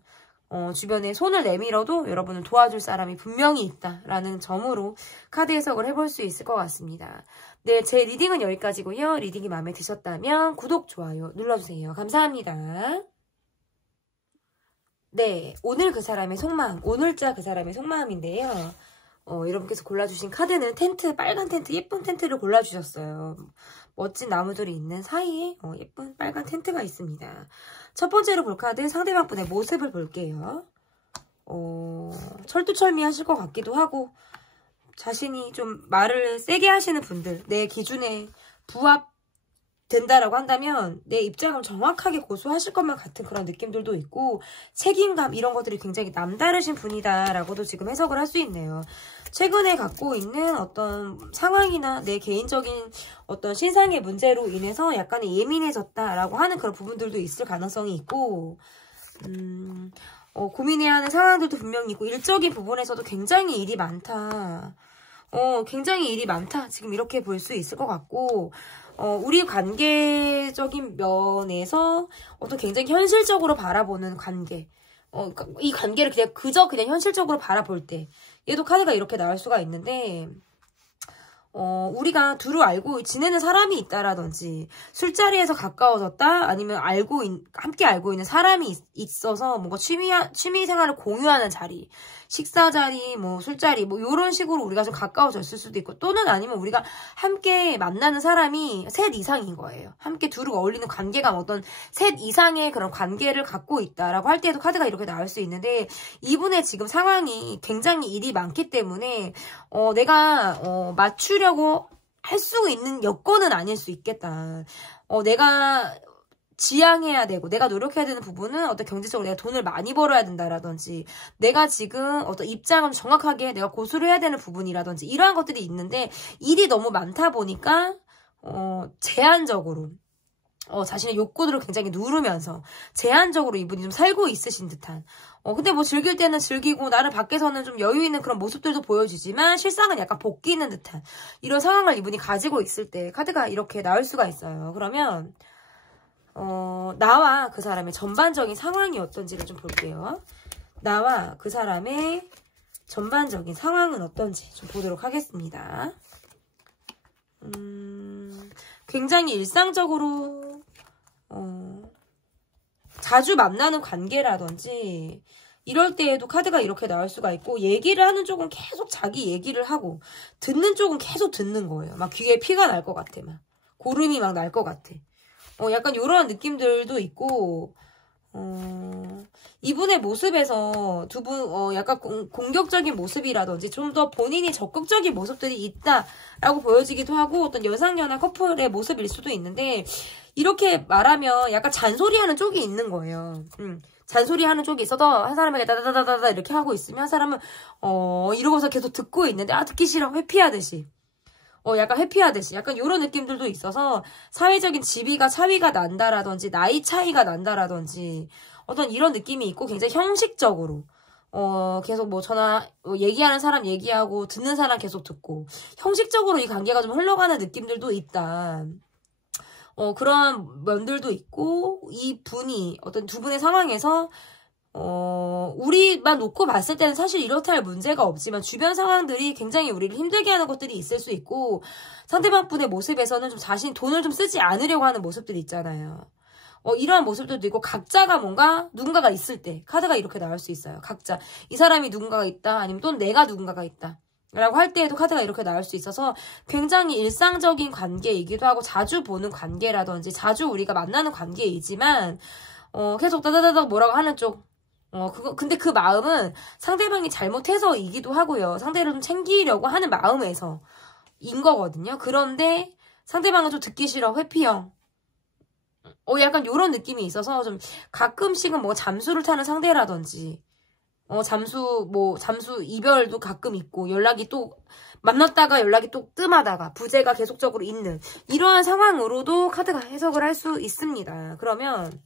주변에 손을 내밀어도 여러분을 도와줄 사람이 분명히 있다라는 점으로 카드 해석을 해볼 수 있을 것 같습니다. 네, 제 리딩은 여기까지고요. 리딩이 마음에 드셨다면 구독, 좋아요 눌러주세요. 감사합니다. 네, 오늘 그 사람의 속마음, 오늘자 그 사람의 속마음인데요. 여러분께서 골라주신 카드는 텐트, 빨간 텐트, 예쁜 텐트를 골라주셨어요. 멋진 나무들이 있는 사이에 예쁜 빨간 텐트가 있습니다. 첫 번째로 볼 카드 상대방 분의 모습을 볼게요. 철두철미 하실 것 같기도 하고 자신이 좀 말을 세게 하시는 분들, 내 기준에 된다라고 한다면 내 입장을 정확하게 고수하실 것만 같은 그런 느낌들도 있고 책임감 이런 것들이 굉장히 남다르신 분이다라고도 지금 해석을 할 수 있네요. 최근에 갖고 있는 어떤 상황이나 내 개인적인 어떤 신상의 문제로 인해서 약간의 예민해졌다라고 하는 그런 부분들도 있을 가능성이 있고 고민해야 하는 상황들도 분명히 있고 일적인 부분에서도 굉장히 일이 많다. 굉장히 일이 많다. 지금 이렇게 볼 수 있을 것 같고 우리 관계적인 면에서 어떤 굉장히 현실적으로 바라보는 관계. 이 관계를 그냥 현실적으로 바라볼 때 얘도 카드가 이렇게 나올 수가 있는데 우리가 두루 알고 지내는 사람이 있다라든지 술자리에서 가까워졌다 아니면 함께 알고 있는 사람이 있어서 뭔가 취미 생활을 공유하는 자리 식사 자리 뭐 술자리 뭐 이런 식으로 우리가 좀 가까워졌을 수도 있고 또는 아니면 우리가 함께 만나는 사람이 셋 이상인 거예요. 함께 두루 어울리는 관계가 어떤 셋 이상의 그런 관계를 갖고 있다라고 할 때에도 카드가 이렇게 나올 수 있는데 이분의 지금 상황이 굉장히 일이 많기 때문에 내가 맞추려고 할 수 있는 여건은 아닐 수 있겠다. 내가 지향해야 되고 내가 노력해야 되는 부분은 어떤 경제적으로 내가 돈을 많이 벌어야 된다라든지 내가 지금 어떤 입장을 정확하게 내가 고수를 해야 되는 부분이라든지 이러한 것들이 있는데 일이 너무 많다 보니까 제한적으로 자신의 욕구들을 굉장히 누르면서 제한적으로 이분이 좀 살고 있으신 듯한 근데 뭐 즐길 때는 즐기고 나는 밖에서는 좀 여유 있는 그런 모습들도 보여주지만 실상은 약간 복귀는 듯한 이런 상황을 이분이 가지고 있을 때 카드가 이렇게 나올 수가 있어요. 그러면 나와 그 사람의 전반적인 상황이 어떤지를 좀 볼게요. 나와 그 사람의 전반적인 상황은 어떤지 좀 보도록 하겠습니다. 굉장히 일상적으로 자주 만나는 관계라든지 이럴 때에도 카드가 이렇게 나올 수가 있고 얘기를 하는 쪽은 계속 자기 얘기를 하고 듣는 쪽은 계속 듣는 거예요. 막 귀에 피가 날 것 같아. 막 고름이 막 날 것 같아. 약간 이런 느낌들도 있고 이분의 모습에서 두 분 약간 공격적인 모습이라든지 좀 더 본인이 적극적인 모습들이 있다라고 보여지기도 하고 어떤 여상연하 커플의 모습일 수도 있는데 이렇게 말하면 약간 잔소리하는 쪽이 있는 거예요. 잔소리하는 쪽이 있어도 한 사람에게 다다다다다 이렇게 하고 있으면 한 사람은 이러고서 계속 듣고 있는데 듣기 싫어 회피하듯이 약간 회피하듯이 약간 이런 느낌들도 있어서 사회적인 지위가 차이가 난다라든지 나이 차이가 난다라든지 어떤 이런 느낌이 있고 굉장히 형식적으로 계속 뭐 얘기하는 사람 얘기하고 듣는 사람 계속 듣고 형식적으로 이 관계가 좀 흘러가는 느낌들도 있다. 그런 면들도 있고 이 분이 어떤 두 분의 상황에서 우리만 놓고 봤을 때는 사실 이렇다 할 문제가 없지만 주변 상황들이 굉장히 우리를 힘들게 하는 것들이 있을 수 있고 상대방 분의 모습에서는 좀 자신이 돈을 좀 쓰지 않으려고 하는 모습들이 있잖아요. 이러한 모습들도 있고 각자가 뭔가 누군가가 있을 때 카드가 이렇게 나올 수 있어요. 각자 이 사람이 누군가가 있다 아니면 또 내가 누군가가 있다 라고 할 때에도 카드가 이렇게 나올 수 있어서 굉장히 일상적인 관계이기도 하고 자주 보는 관계라든지 자주 우리가 만나는 관계이지만 계속 다다다닥 뭐라고 하는 쪽 근데 그 마음은 상대방이 잘못해서이기도 하고요. 상대를 좀 챙기려고 하는 마음에서인 거거든요. 그런데 상대방은 좀 듣기 싫어, 회피형. 약간 요런 느낌이 있어서 좀 가끔씩은 뭐 잠수를 타는 상대라든지, 잠수 이별도 가끔 있고, 연락이 또, 만났다가 연락이 또 뜸하다가, 부재가 계속적으로 있는, 이러한 상황으로도 카드가 해석을 할 수 있습니다. 그러면,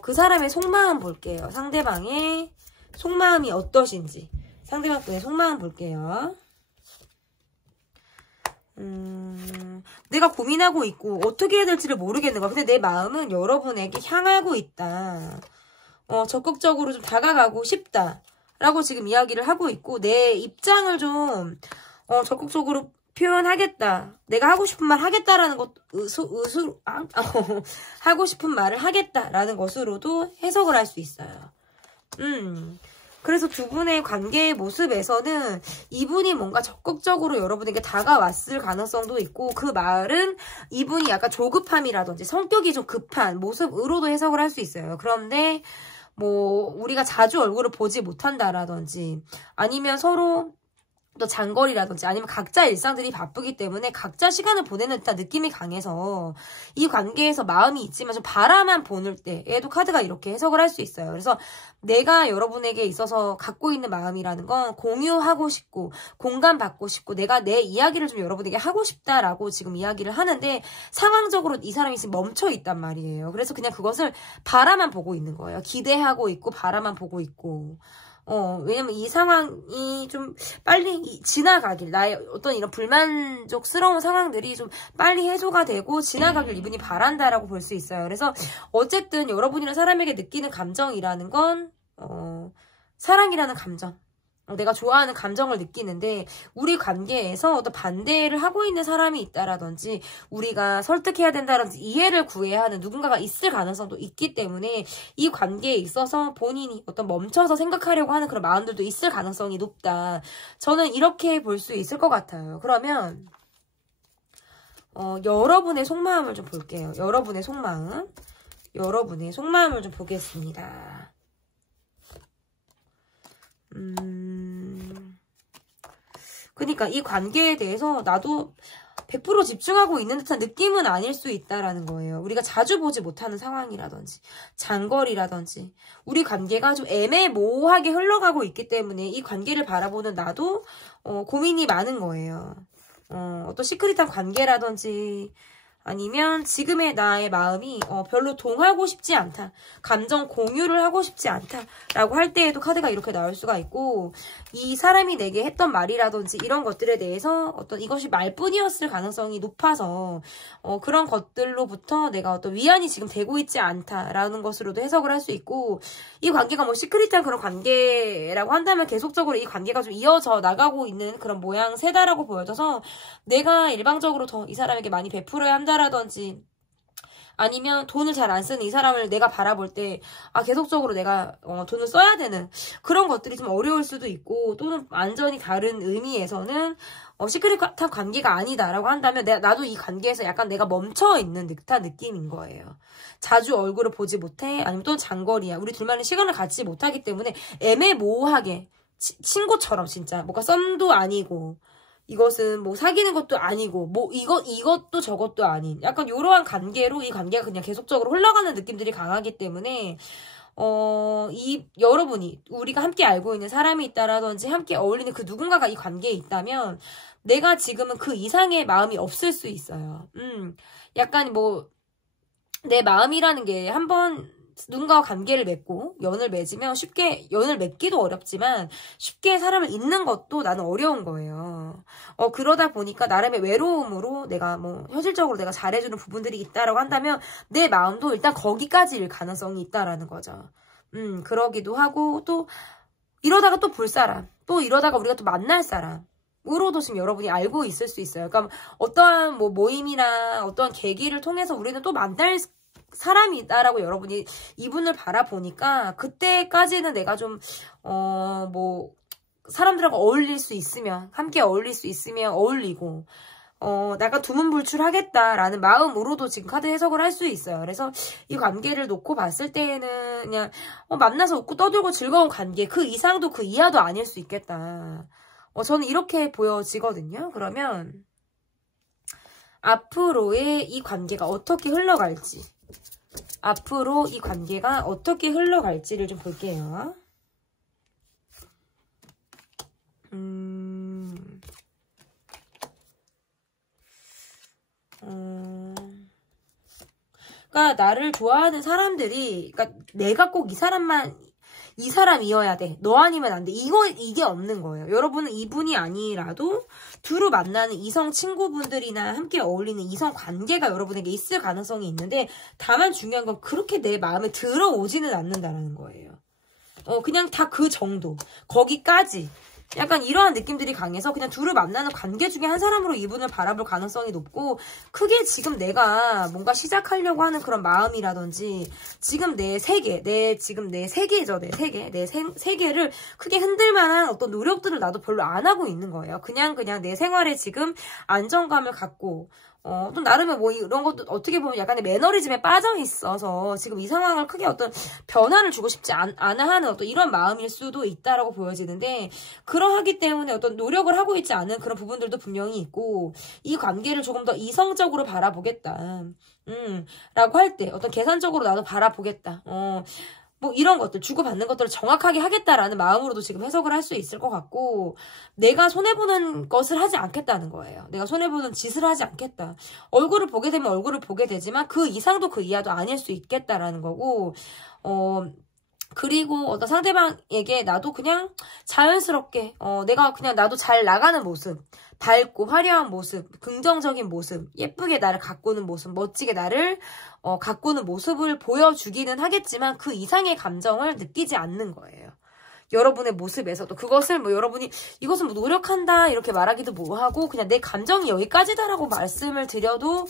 그 사람의 속마음 볼게요. 상대방의 속마음이 어떠신지. 상대방 분의 속마음 볼게요. 내가 고민하고 있고 어떻게 해야 될지를 모르겠는 거야. 근데 내 마음은 여러분에게 향하고 있다. 적극적으로 좀 다가가고 싶다. 라고 지금 이야기를 하고 있고 내 입장을 좀 적극적으로 표현하겠다. 내가 하고 싶은 말 하겠다라는 것, 하고 싶은 말을 하겠다라는 것으로도 해석을 할 수 있어요. 그래서 두 분의 관계의 모습에서는 이분이 뭔가 적극적으로 여러분에게 다가왔을 가능성도 있고 그 말은 이분이 약간 조급함이라든지 성격이 좀 급한 모습으로도 해석을 할 수 있어요. 그런데 뭐 우리가 자주 얼굴을 보지 못한다라든지 아니면 서로 또 장거리라든지 아니면 각자 일상들이 바쁘기 때문에 각자 시간을 보내는 듯한 느낌이 강해서 이 관계에서 마음이 있지만 좀 바라만 보낼 때에도 카드가 이렇게 해석을 할 수 있어요. 그래서 내가 여러분에게 있어서 갖고 있는 마음이라는 건 공유하고 싶고 공감받고 싶고 내가 내 이야기를 좀 여러분에게 하고 싶다라고 지금 이야기를 하는데 상황적으로 이 사람이 지금 멈춰 있단 말이에요. 그래서 그냥 그것을 바라만 보고 있는 거예요. 기대하고 있고 바라만 보고 있고 왜냐면 이 상황이 좀 빨리 지나가길, 나의 어떤 이런 불만족스러운 상황들이 좀 빨리 해소가 되고 지나가길 이분이 바란다라고 볼 수 있어요. 그래서 어쨌든 여러분이랑 사람에게 느끼는 감정이라는 건, 사랑이라는 감정. 내가 좋아하는 감정을 느끼는데 우리 관계에서 어떤 반대를 하고 있는 사람이 있다라든지 우리가 설득해야 된다든지 이해를 구해야 하는 누군가가 있을 가능성도 있기 때문에 이 관계에 있어서 본인이 어떤 멈춰서 생각하려고 하는 그런 마음들도 있을 가능성이 높다. 저는 이렇게 볼 수 있을 것 같아요. 그러면 여러분의 속마음을 좀 볼게요. 여러분의 속마음을 좀 보겠습니다. 그러니까 이 관계에 대해서 나도 100% 집중하고 있는 듯한 느낌은 아닐 수 있다라는 거예요. 우리가 자주 보지 못하는 상황이라든지 장거리라든지 우리 관계가 좀 애매모호하게 흘러가고 있기 때문에 이 관계를 바라보는 나도 고민이 많은 거예요. 어떤 시크릿한 관계라든지 아니면 지금의 나의 마음이 별로 동하고 싶지 않다. 감정 공유를 하고 싶지 않다라고 할 때에도 카드가 이렇게 나올 수가 있고 이 사람이 내게 했던 말이라든지 이런 것들에 대해서 어떤 이것이 말뿐이었을 가능성이 높아서 그런 것들로부터 내가 어떤 위안이 지금 되고 있지 않다라는 것으로도 해석을 할 수 있고 이 관계가 뭐 시크릿한 그런 관계라고 한다면 계속적으로 이 관계가 좀 이어져 나가고 있는 그런 모양새다라고 보여져서 내가 일방적으로 더 이 사람에게 많이 베풀어야 한다라든지 아니면 돈을 잘 안 쓰는 이 사람을 내가 바라볼 때 계속적으로 내가 돈을 써야 되는 그런 것들이 좀 어려울 수도 있고 또는 완전히 다른 의미에서는 시크릿한 관계가 아니다라고 한다면 나도 이 관계에서 약간 내가 멈춰있는 듯한 느낌인 거예요. 자주 얼굴을 보지 못해 아니면 또 장거리야. 우리 둘만의 시간을 갖지 못하기 때문에 애매모호하게 친구처럼 진짜 뭔가 썸도 아니고 이것은 뭐 사귀는 것도 아니고 뭐 이것도 저것도 아닌 약간 이러한 관계로 이 관계가 그냥 계속적으로 흘러가는 느낌들이 강하기 때문에 여러분이 우리가 함께 알고 있는 사람이 있다라든지 함께 어울리는 그 누군가가 이 관계에 있다면 내가 지금은 그 이상의 마음이 없을 수 있어요. 약간 뭐 내 마음이라는 게 한번 누군가와 관계를 맺고 연을 맺으면 쉽게 연을 맺기도 어렵지만 쉽게 사람을 잊는 것도 나는 어려운 거예요. 그러다 보니까 나름의 외로움으로 내가 뭐 현실적으로 내가 잘해주는 부분들이 있다라고 한다면 내 마음도 일단 거기까지일 가능성이 있다라는 거죠. 그러기도 하고 또 이러다가 또 볼 사람 또 이러다가 우리가 또 만날 사람 으로도 지금 여러분이 알고 있을 수 있어요. 그러니까 어떠한 뭐 모임이나 어떠한 계기를 통해서 우리는 또 만날 사람이다라고 여러분이 이분을 바라보니까 그때까지는 내가 좀 뭐 사람들하고 어울릴 수 있으면 함께 어울릴 수 있으면 어울리고 내가 두문불출하겠다라는 마음으로도 지금 카드 해석을 할 수 있어요. 그래서 이 관계를 놓고 봤을 때에는 그냥 만나서 웃고 떠들고 즐거운 관계 그 이상도 그 이하도 아닐 수 있겠다. 저는 이렇게 보여지거든요. 그러면 앞으로의 이 관계가 어떻게 흘러갈지 앞으로 이 관계가 어떻게 흘러갈지를 좀 볼게요. 그러니까 나를 좋아하는 사람들이 그러니까 내가 꼭 이 사람이어야 돼. 너 아니면 안 돼. 이게 없는 거예요. 여러분은 이분이 아니라도 두루 만나는 이성 친구분들이나 함께 어울리는 이성 관계가 여러분에게 있을 가능성이 있는데 다만 중요한 건 그렇게 내 마음에 들어오지는 않는다는 거예요. 그냥 다 그 정도. 거기까지. 약간 이러한 느낌들이 강해서 그냥 둘을 만나는 관계 중에 한 사람으로 이분을 바라볼 가능성이 높고 크게 지금 내가 뭔가 시작하려고 하는 그런 마음이라든지 지금 내 세계, 지금 내 세계죠. 내 세계를 크게 흔들 만한 어떤 노력들을 나도 별로 안 하고 있는 거예요. 그냥 내 생활에 지금 안정감을 갖고 또 나름의 뭐 이런 것도 어떻게 보면 약간의 매너리즘에 빠져 있어서 지금 이 상황을 크게 어떤 변화를 주고 싶지 않아 하는 어떤 이런 마음일 수도 있다라고 보여지는데, 그러하기 때문에 어떤 노력을 하고 있지 않은 그런 부분들도 분명히 있고, 이 관계를 조금 더 이성적으로 바라보겠다. 라고 할 때 어떤 계산적으로 나도 바라보겠다. 뭐 이런 것들, 주고받는 것들을 정확하게 하겠다라는 마음으로도 지금 해석을 할 수 있을 것 같고, 내가 손해보는 것을 하지 않겠다는 거예요. 내가 손해보는 짓을 하지 않겠다. 얼굴을 보게 되면 얼굴을 보게 되지만 그 이상도 그 이하도 아닐 수 있겠다라는 거고, 그리고 어떤 상대방에게 나도 그냥 자연스럽게 내가 그냥 나도 잘 나가는 모습, 밝고 화려한 모습, 긍정적인 모습, 예쁘게 나를 가꾸는 모습, 멋지게 나를 가꾸는 모습을 보여주기는 하겠지만 그 이상의 감정을 느끼지 않는 거예요. 여러분의 모습에서도 그것을 뭐 여러분이 이것은 뭐 노력한다 이렇게 말하기도 뭐하고, 그냥 내 감정이 여기까지다라고 말씀을 드려도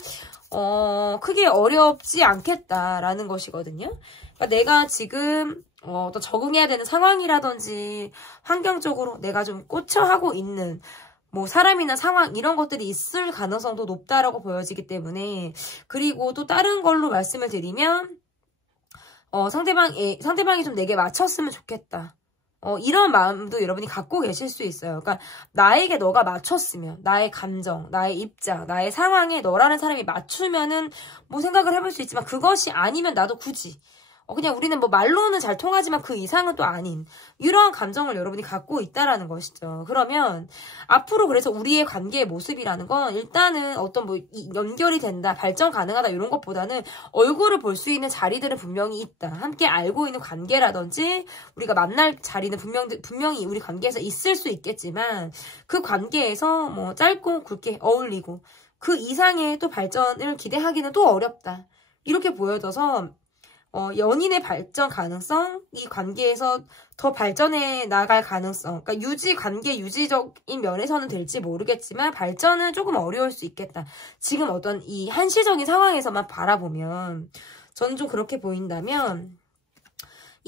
크게 어렵지 않겠다라는 것이거든요. 그러니까 내가 지금 또 적응해야 되는 상황이라든지 환경적으로 내가 좀 꽂혀하고 있는 뭐 사람이나 상황 이런 것들이 있을 가능성도 높다라고 보여지기 때문에, 그리고 또 다른 걸로 말씀을 드리면 상대방이 좀 내게 맞췄으면 좋겠다. 이런 마음도 여러분이 갖고 계실 수 있어요. 그러니까 나에게 너가 맞췄으면, 나의 감정, 나의 입장, 나의 상황에 너라는 사람이 맞추면은 뭐 생각을 해볼 수 있지만, 그것이 아니면 나도 굳이 그냥 우리는 뭐 말로는 잘 통하지만 그 이상은 또 아닌 이러한 감정을 여러분이 갖고 있다라는 것이죠. 그러면 앞으로 그래서 우리의 관계의 모습이라는 건 일단은 어떤 뭐 연결이 된다, 발전 가능하다 이런 것보다는 얼굴을 볼 수 있는 자리들은 분명히 있다. 함께 알고 있는 관계라든지 우리가 만날 자리는 분명히 우리 관계에서 있을 수 있겠지만, 그 관계에서 뭐 짧고 굵게 어울리고 그 이상의 또 발전을 기대하기는 또 어렵다. 이렇게 보여져서 연인의 발전 가능성, 이 관계에서 더 발전해 나갈 가능성, 그러니까 관계 유지적인 면에서는 될지 모르겠지만 발전은 조금 어려울 수 있겠다. 지금 어떤 이 한시적인 상황에서만 바라보면 저는 좀 그렇게 보인다면,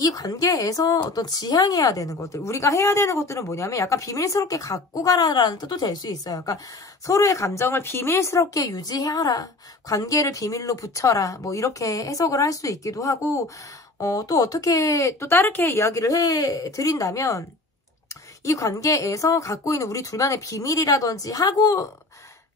이 관계에서 어떤 지향해야 되는 것들, 우리가 해야 되는 것들은 뭐냐면 약간 비밀스럽게 갖고 가라라는 뜻도 될 수 있어요. 그러니까 서로의 감정을 비밀스럽게 유지하라, 관계를 비밀로 붙여라, 뭐 이렇게 해석을 할 수 있기도 하고, 또 어떻게 또 다르게 이야기를 해드린다면, 이 관계에서 갖고 있는 우리 둘만의 비밀이라든지 하고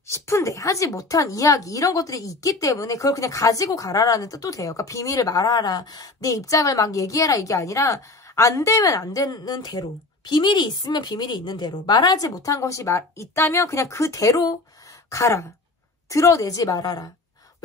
싶은데 하지 못한 이야기 이런 것들이 있기 때문에 그걸 그냥 가지고 가라라는 뜻도 돼요. 그러니까 비밀을 말하라, 내 입장을 막 얘기해라 이게 아니라 안 되면 안 되는 대로, 비밀이 있으면 비밀이 있는 대로, 말하지 못한 것이 있다면 그냥 그대로 가라, 드러내지 말아라.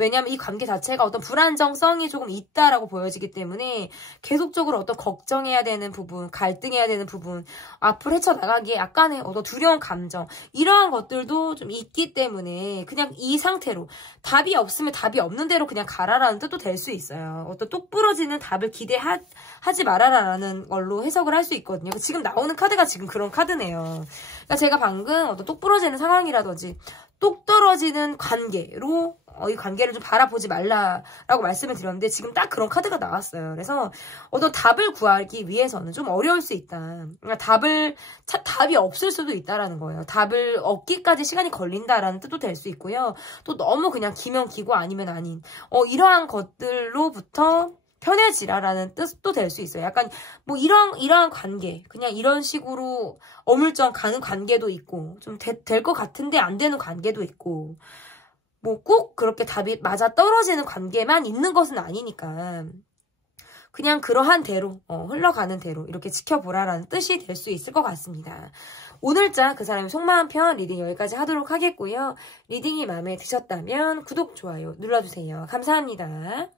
왜냐하면 이 관계 자체가 어떤 불안정성이 조금 있다라고 보여지기 때문에 계속적으로 어떤 걱정해야 되는 부분, 갈등해야 되는 부분, 앞으로 헤쳐나가기에 약간의 어떤 두려운 감정, 이러한 것들도 좀 있기 때문에 그냥 이 상태로 답이 없으면 답이 없는 대로 그냥 가라라는 뜻도 될 수 있어요. 어떤 똑부러지는 답을 기대하지 말아라라는 걸로 해석을 할 수 있거든요. 지금 나오는 카드가 지금 그런 카드네요. 그러니까 제가 방금 어떤 똑부러지는 상황이라든지 똑 떨어지는 관계로 이 관계를 좀 바라보지 말라라고 말씀을 드렸는데 지금 딱 그런 카드가 나왔어요. 그래서 어떤 답을 구하기 위해서는 좀 어려울 수 있다. 그러니까 답이 없을 수도 있다라는 거예요. 답을 얻기까지 시간이 걸린다라는 뜻도 될 수 있고요. 또 너무 그냥 기면 기고 아니면 아닌 이러한 것들로부터 편해지라라는 뜻도 될 수 있어요. 약간 뭐 이러한 관계, 그냥 이런 식으로 어물쩡 가는 관계도 있고, 좀 될 것 같은데 안 되는 관계도 있고, 뭐 꼭 그렇게 답이 맞아 떨어지는 관계만 있는 것은 아니니까 그냥 그러한 대로 흘러가는 대로 이렇게 지켜보라라는 뜻이 될 수 있을 것 같습니다. 오늘자 그 사람의 속마음 편 리딩 여기까지 하도록 하겠고요. 리딩이 마음에 드셨다면 구독, 좋아요 눌러주세요. 감사합니다.